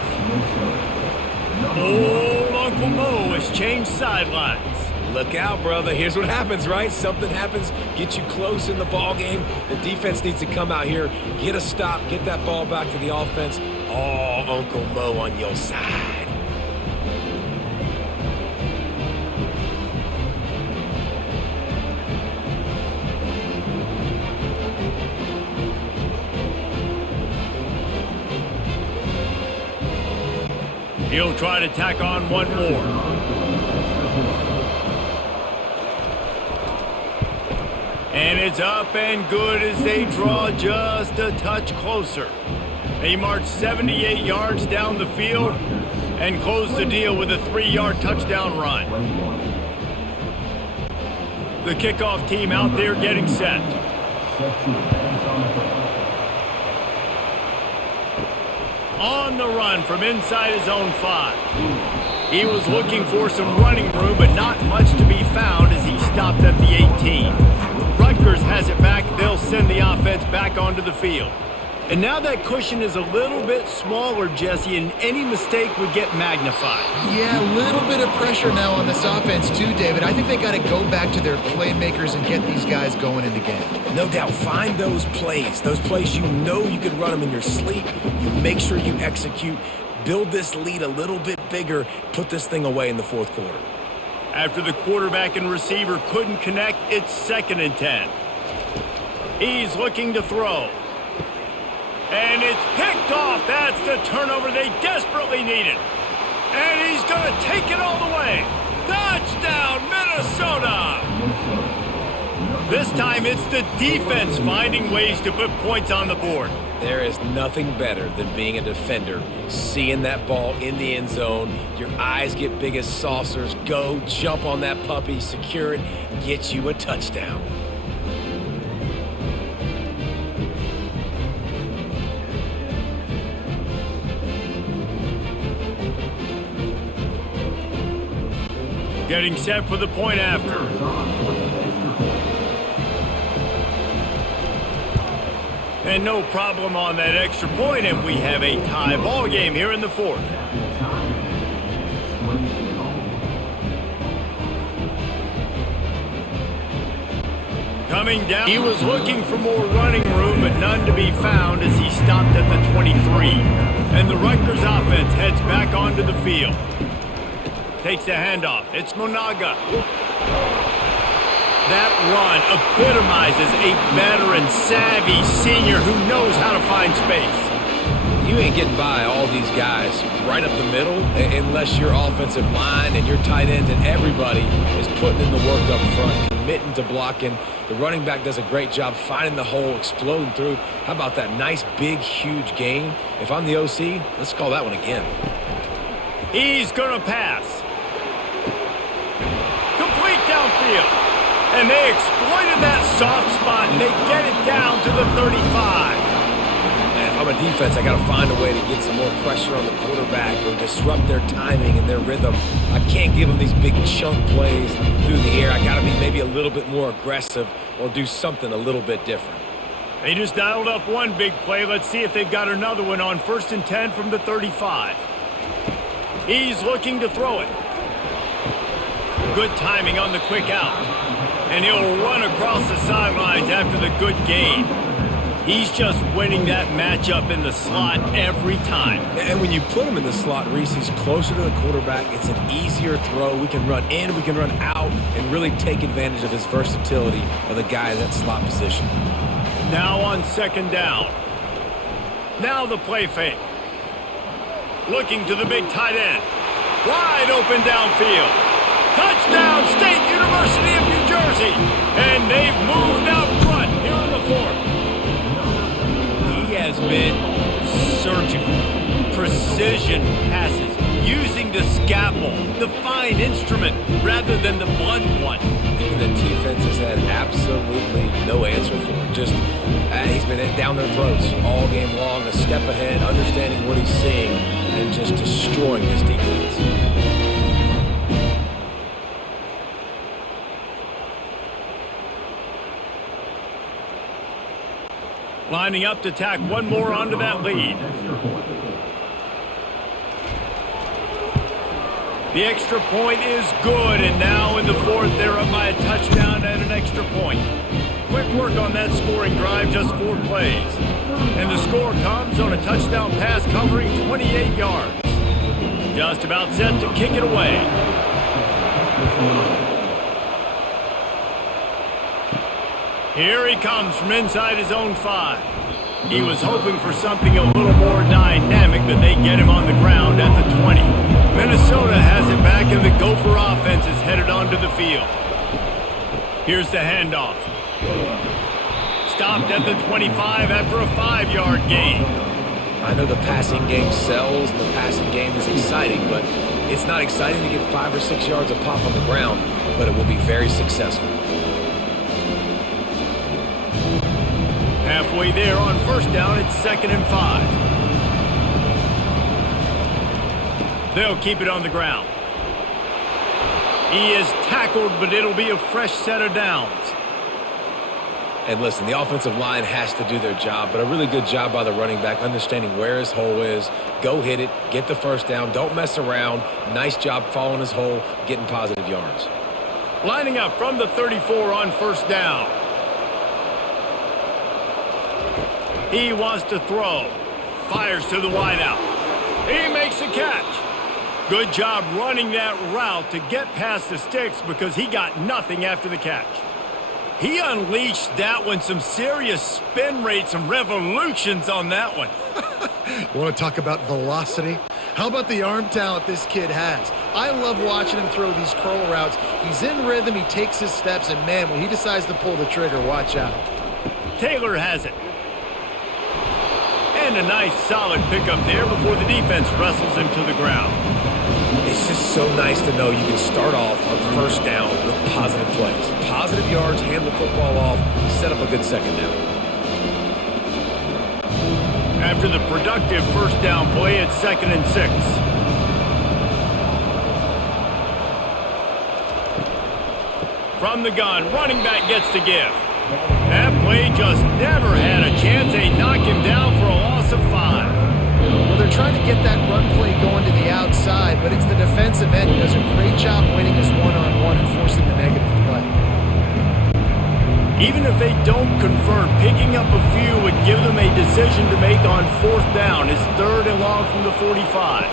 Old Uncle Mo has changed sidelines. Look out, brother. Here's what happens, right? Something happens, get you close in the ball game. The defense needs to come out here, get a stop, get that ball back to the offense. Oh, Uncle Mo on your side. He'll try to tack on one more. And it's up and good as they draw just a touch closer. They march 78 yards down the field and close the deal with a 3-yard touchdown run. The kickoff team out there getting set. On the run from inside his own 5. He was looking for some running room, but not much to be found as he stopped at the 18. Rutgers has it back. They'll send the offense back onto the field. And now that cushion is a little bit smaller, Jesse, and any mistake would get magnified. Yeah, a little bit of pressure now on this offense too, David. I think they got to go back to their playmakers and get these guys going in the game. No doubt, find those plays you know you can run them in your sleep. You make sure you execute, build this lead a little bit bigger, put this thing away in the 4th quarter. After the quarterback and receiver couldn't connect, it's 2nd and 10. He's looking to throw. And it's picked off. That's the turnover they desperately needed. And he's going to take it all the way. Touchdown, Minnesota! This time it's the defense finding ways to put points on the board. There is nothing better than being a defender, seeing that ball in the end zone, your eyes get big as saucers, go, jump on that puppy, secure it, get you a touchdown. Getting set for the point after. And no problem on that extra point, and we have a tie ball game here in the 4th. Coming down, he was looking for more running room, but none to be found as he stopped at the 23. And the Rutgers offense heads back onto the field. Takes the handoff. It's Monaga. That run epitomizes a veteran, savvy senior who knows how to find space. You ain't getting by all these guys right up the middle unless your offensive line and your tight ends and everybody is putting in the work up front, committing to blocking. The running back does a great job finding the hole, exploding through. How about that nice, big, huge gain? If I'm the OC, let's call that one again. He's going to pass. Complete downfield. And they exploited that soft spot, and they get it down to the 35. And if I'm a defense, I got to find a way to get some more pressure on the quarterback or disrupt their timing and their rhythm. I can't give them these big chunk plays through the air. I got to be maybe a little bit more aggressive or do something a little bit different. They just dialed up one big play. Let's see if they've got another one on 1st and 10 from the 35. He's looking to throw it. Good timing on the quick out. And he'll run across the sidelines after the good gain. He's just winning that matchup in the slot every time. And when you put him in the slot, Reese, he's closer to the quarterback. It's an easier throw. We can run in, we can run out, and really take advantage of his versatility of the guy in that slot position. Now on 2nd down. Now the play fake. Looking to the big tight end. Wide open downfield. Touchdown, State University of New Jersey. And they've moved out front here in the 4th. He has been surgical. Precision passes. Using the scalpel, the fine instrument, rather than the blunt one. The defense has had absolutely no answer for him. Just, he's been down their throats all game long, a step ahead, understanding what he's seeing, and just destroying this defense. Lining up to tack one more onto that lead. The extra point is good, and now in the 4th, they're up by a touchdown and an extra point. Quick work on that scoring drive, just 4 plays. And the score comes on a touchdown pass covering 28 yards. Just about set to kick it away. Here he comes from inside his own 5. He was hoping for something a little more dynamic, but they get him on the ground at the 20. Minnesota has it back, and the Gopher offense is headed onto the field. Here's the handoff. Stopped at the 25 after a 5-yard gain. I know the passing game sells, and the passing game is exciting, but it's not exciting to get 5 or 6 yards of pop on the ground, but it will be very successful. Halfway there on 1st down, it's 2nd and 5. They'll keep it on the ground. He is tackled, but it'll be a fresh set of downs. And listen, the offensive line has to do their job, but a really good job by the running back, understanding where his hole is. Go hit it, get the 1st down, don't mess around. Nice job following his hole, getting positive yards. Lining up from the 34 on 1st down. He wants to throw. Fires to the wideout. He makes the catch. Good job running that route to get past the sticks because he got nothing after the catch. He unleashed that one, some serious spin rates, some revolutions on that one. Want to talk about velocity? How about the arm talent this kid has? I love watching him throw these curl routes. He's in rhythm, he takes his steps, and man, when he decides to pull the trigger, watch out. Taylor has it. And a nice solid pickup there before the defense wrestles him to the ground. It's just so nice to know you can start off on 1st down with positive plays. Positive yards, hand the football off, set up a good 2nd down. After the productive 1st down play, it's 2nd and 6. From the gun, running back gets to give. That play just never had a chance. They knock him down for a loss of 5. Well, they're trying to get that run play going to the outside, but it's the defensive end who does a great job winning his one-on-one and forcing the negative play. Even if they don't convert, picking up a few would give them a decision to make on 4th down. It's 3rd and long from the 45.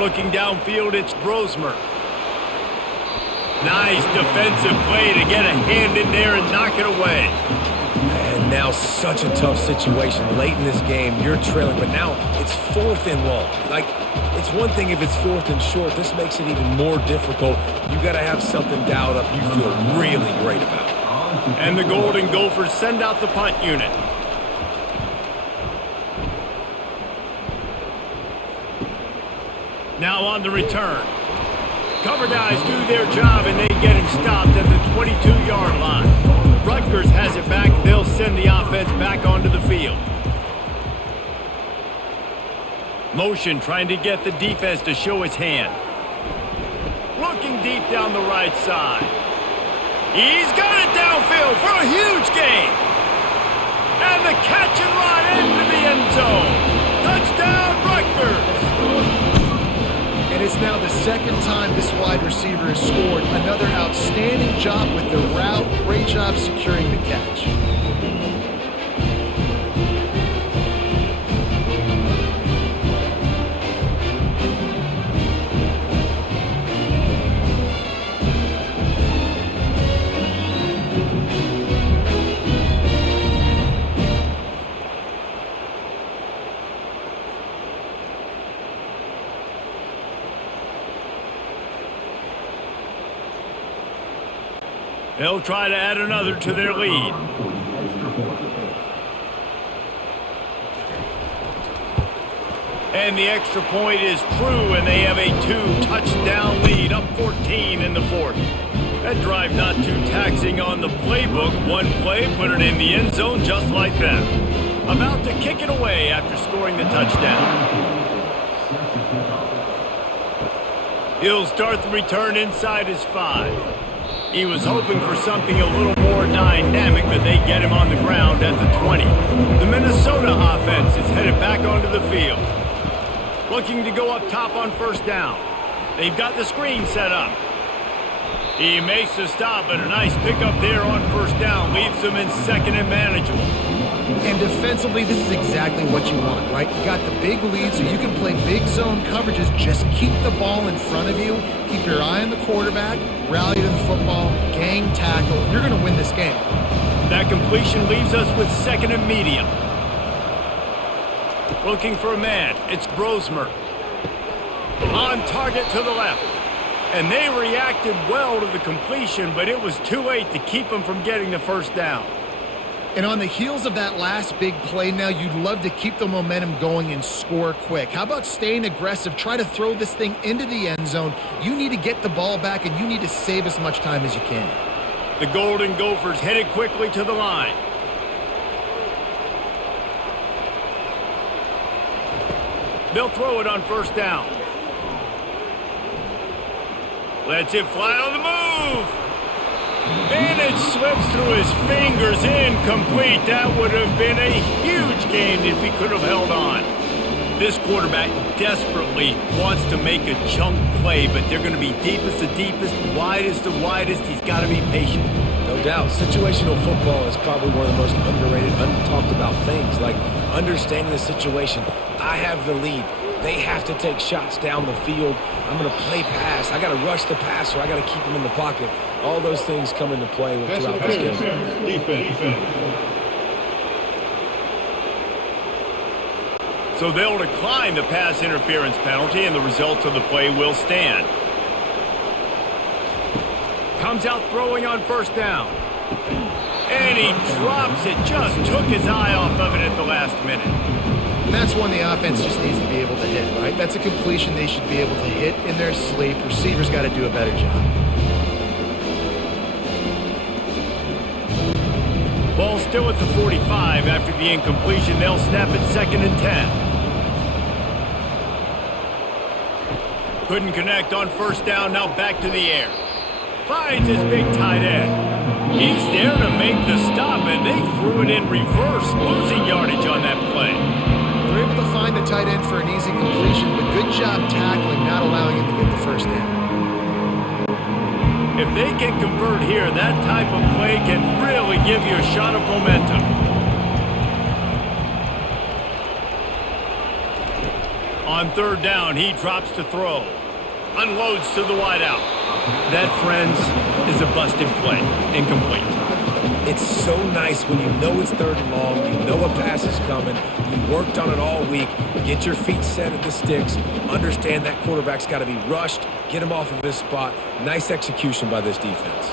Looking downfield, it's Brosmer. Nice defensive play to get a hand in there and knock it away. And now such a tough situation. Late in this game, you're trailing, but now it's 4th and long. Like, it's one thing if it's 4th and short. This makes it even more difficult. You got to have something dialed up you feel really great about. And the Golden Gophers send out the punt unit. Now on the return. Cover guys do their job, and they get him stopped at the 22-yard line. Rutgers has it back. They'll send the offense back onto the field. Motion trying to get the defense to show its hand. Looking deep down the right side. He's got it downfield for a huge gain. And the catch and run into the end zone. Touchdown, Rutgers. And it's now the second time this wide receiver has scored. Another outstanding job with the route. Great job securing the catch. They'll try to add another to their lead. And the extra point is true, and they have a 2-touchdown lead, up 14 in the fourth. That drive not too taxing on the playbook. One play, put it in the end zone just like that. About to kick it away after scoring the touchdown. He'll start the return inside his 5. He was hoping for something a little more dynamic, but they get him on the ground at the 20. The Minnesota offense is headed back onto the field. Looking to go up top on first down. They've got the screen set up. He makes the stop, but a nice pickup there on first down. Leaves them in second and manageable. And defensively, this is exactly what you want, right? You got the big lead, so you can play big zone coverages. Just keep the ball in front of you. Keep your eye on the quarterback. Rally to the football. Gang tackle. You're going to win this game. That completion leaves us with second and medium. Looking for a man. It's Brosmer. On target to the left. And they reacted well to the completion, but it was too late to keep them from getting the first down. And on the heels of that last big play now, you'd love to keep the momentum going and score quick. How about staying aggressive? Try to throw this thing into the end zone. You need to get the ball back, and you need to save as much time as you can. The Golden Gophers headed quickly to the line. They'll throw it on first down. Lets it fly on the move. And it slips through his fingers, incomplete. That would have been a huge gain if he could have held on. This quarterback desperately wants to make a chunk play, but they're going to be deepest the deepest, widest the widest. He's got to be patient. No doubt. Situational football is probably one of the most underrated, untalked about things, like understanding the situation. I have the lead. They have to take shots down the field. I'm going to play pass. I got to rush the passer. I got to keep him in the pocket. All those things come into play throughout this game. Defense. So they'll decline the pass interference penalty, and the result of the play will stand. Comes out throwing on first down. And he drops it. Just took his eye off of it at the last minute. And that's one the offense just needs to be able to hit, right? That's a completion they should be able to hit in their sleep. Receivers got to do a better job. Ball still at the 45 after the incompletion. They'll snap it second and 10. Couldn't connect on first down. Now back to the air. Finds his big tight end. He's there to make the stop, and they threw it in reverse, losing yardage on that play. They're able to find the tight end for an easy completion, but good job tackling, not allowing him to get the first down. If they can convert here, that type of play can really give you a shot of momentum. On third down, he drops to throw. Unloads to the wideout. That, friends, is a busted play. Incomplete. It's so nice when you know it's third and long, you know a pass is coming, you worked on it all week, get your feet set at the sticks, understand that quarterback's got to be rushed, get him off of his spot. Nice execution by this defense.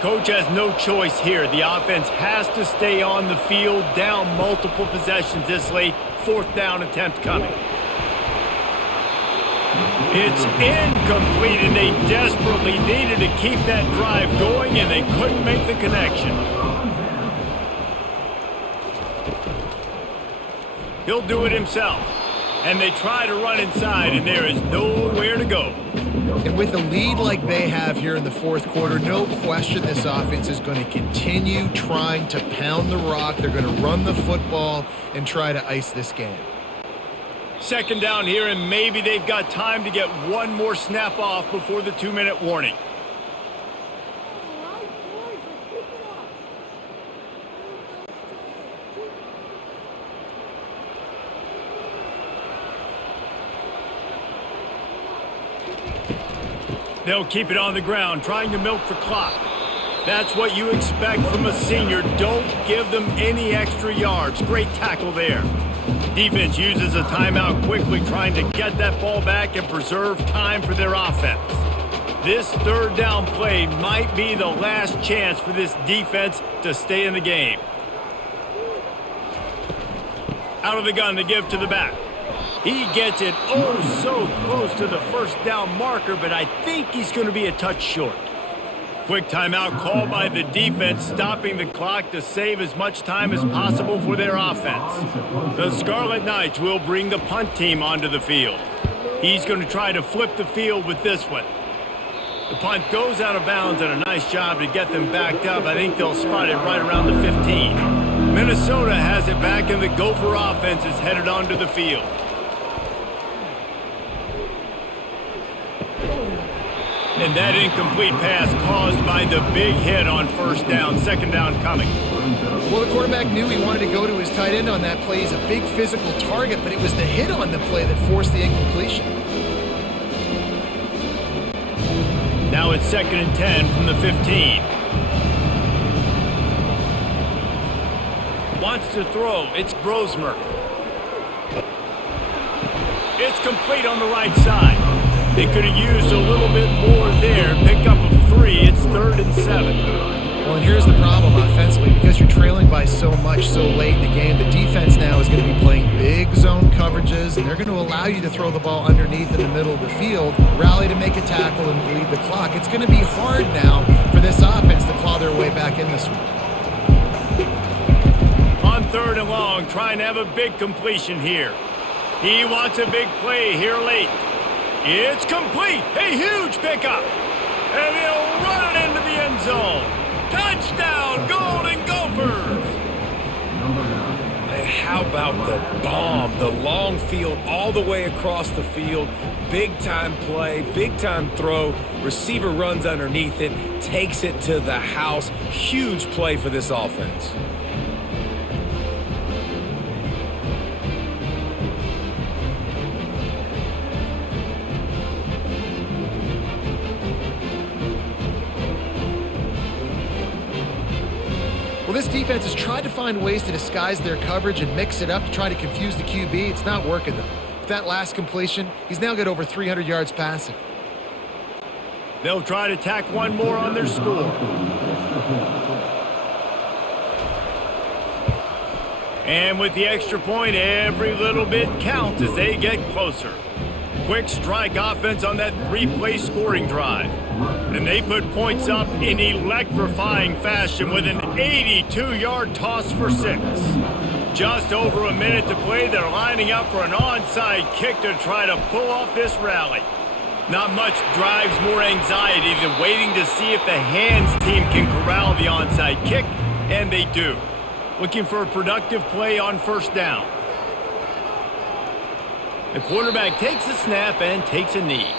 Coach has no choice here. The offense has to stay on the field, down multiple possessions this late. Fourth down attempt coming. It's incomplete, and they desperately needed to keep that drive going, and they couldn't make the connection. He'll do it himself. And they try to run inside, and there is nowhere to go. And with a lead like they have here in the fourth quarter, no question this offense is going to continue trying to pound the rock. They're going to run the football and try to ice this game. Second down here, and maybe they've got time to get one more snap off before the 2-minute warning. They'll keep it on the ground, trying to milk the clock. That's what you expect from a senior. Don't give them any extra yards. Great tackle there. Defense uses a timeout quickly, trying to get that ball back and preserve time for their offense. This third down play might be the last chance for this defense to stay in the game. Out of the gun to give to the back. He gets it oh so close to the first down marker, but I think he's going to be a touch short. Quick timeout called by the defense, stopping the clock to save as much time as possible for their offense. The Scarlet Knights will bring the punt team onto the field. He's going to try to flip the field with this one. The punt goes out of bounds, and a nice job to get them backed up. I think they'll spot it right around the 15. Minnesota has it back, and the Gopher offense is headed onto the field. And that incomplete pass caused by the big hit on first down. Second down coming. Well, the quarterback knew he wanted to go to his tight end on that play. He's a big physical target, but it was the hit on the play that forced the incompletion. Now it's 2nd and 10 from the 15. Wants to throw. It's Brosmer. It's complete on the right side. They could have used a little bit more there. Pick up a 3. It's 3rd and 7. Well, and here's the problem offensively. Because you're trailing by so much so late in the game, the defense now is going to be playing big zone coverages, and they're going to allow you to throw the ball underneath in the middle of the field, rally to make a tackle, and bleed the clock. It's going to be hard now for this offense to claw their way back in this one. On 3rd and long, trying to have a big completion here. He wants a big play here late. It's complete. A huge pickup. And he'll run it into the end zone. Touchdown, Golden Gophers. And how about the bomb? The long field all the way across the field. Big-time play, big-time throw. Receiver runs underneath it, takes it to the house. Huge play for this offense. This defense has tried to find ways to disguise their coverage and mix it up to try to confuse the QB. It's not working, though. With that last completion, he's now got over 300 yards passing. They'll try to tack one more on their score. And with the extra point, every little bit counts as they get closer. Quick strike offense on that 3-play scoring drive. And they put points up in electrifying fashion with an 82-yard toss for 6. Just over a minute to play. They're lining up for an onside kick to try to pull off this rally. Not much drives more anxiety than waiting to see if the hands team can corral the onside kick, and they do. Looking for a productive play on first down. The quarterback takes a snap and takes a knee.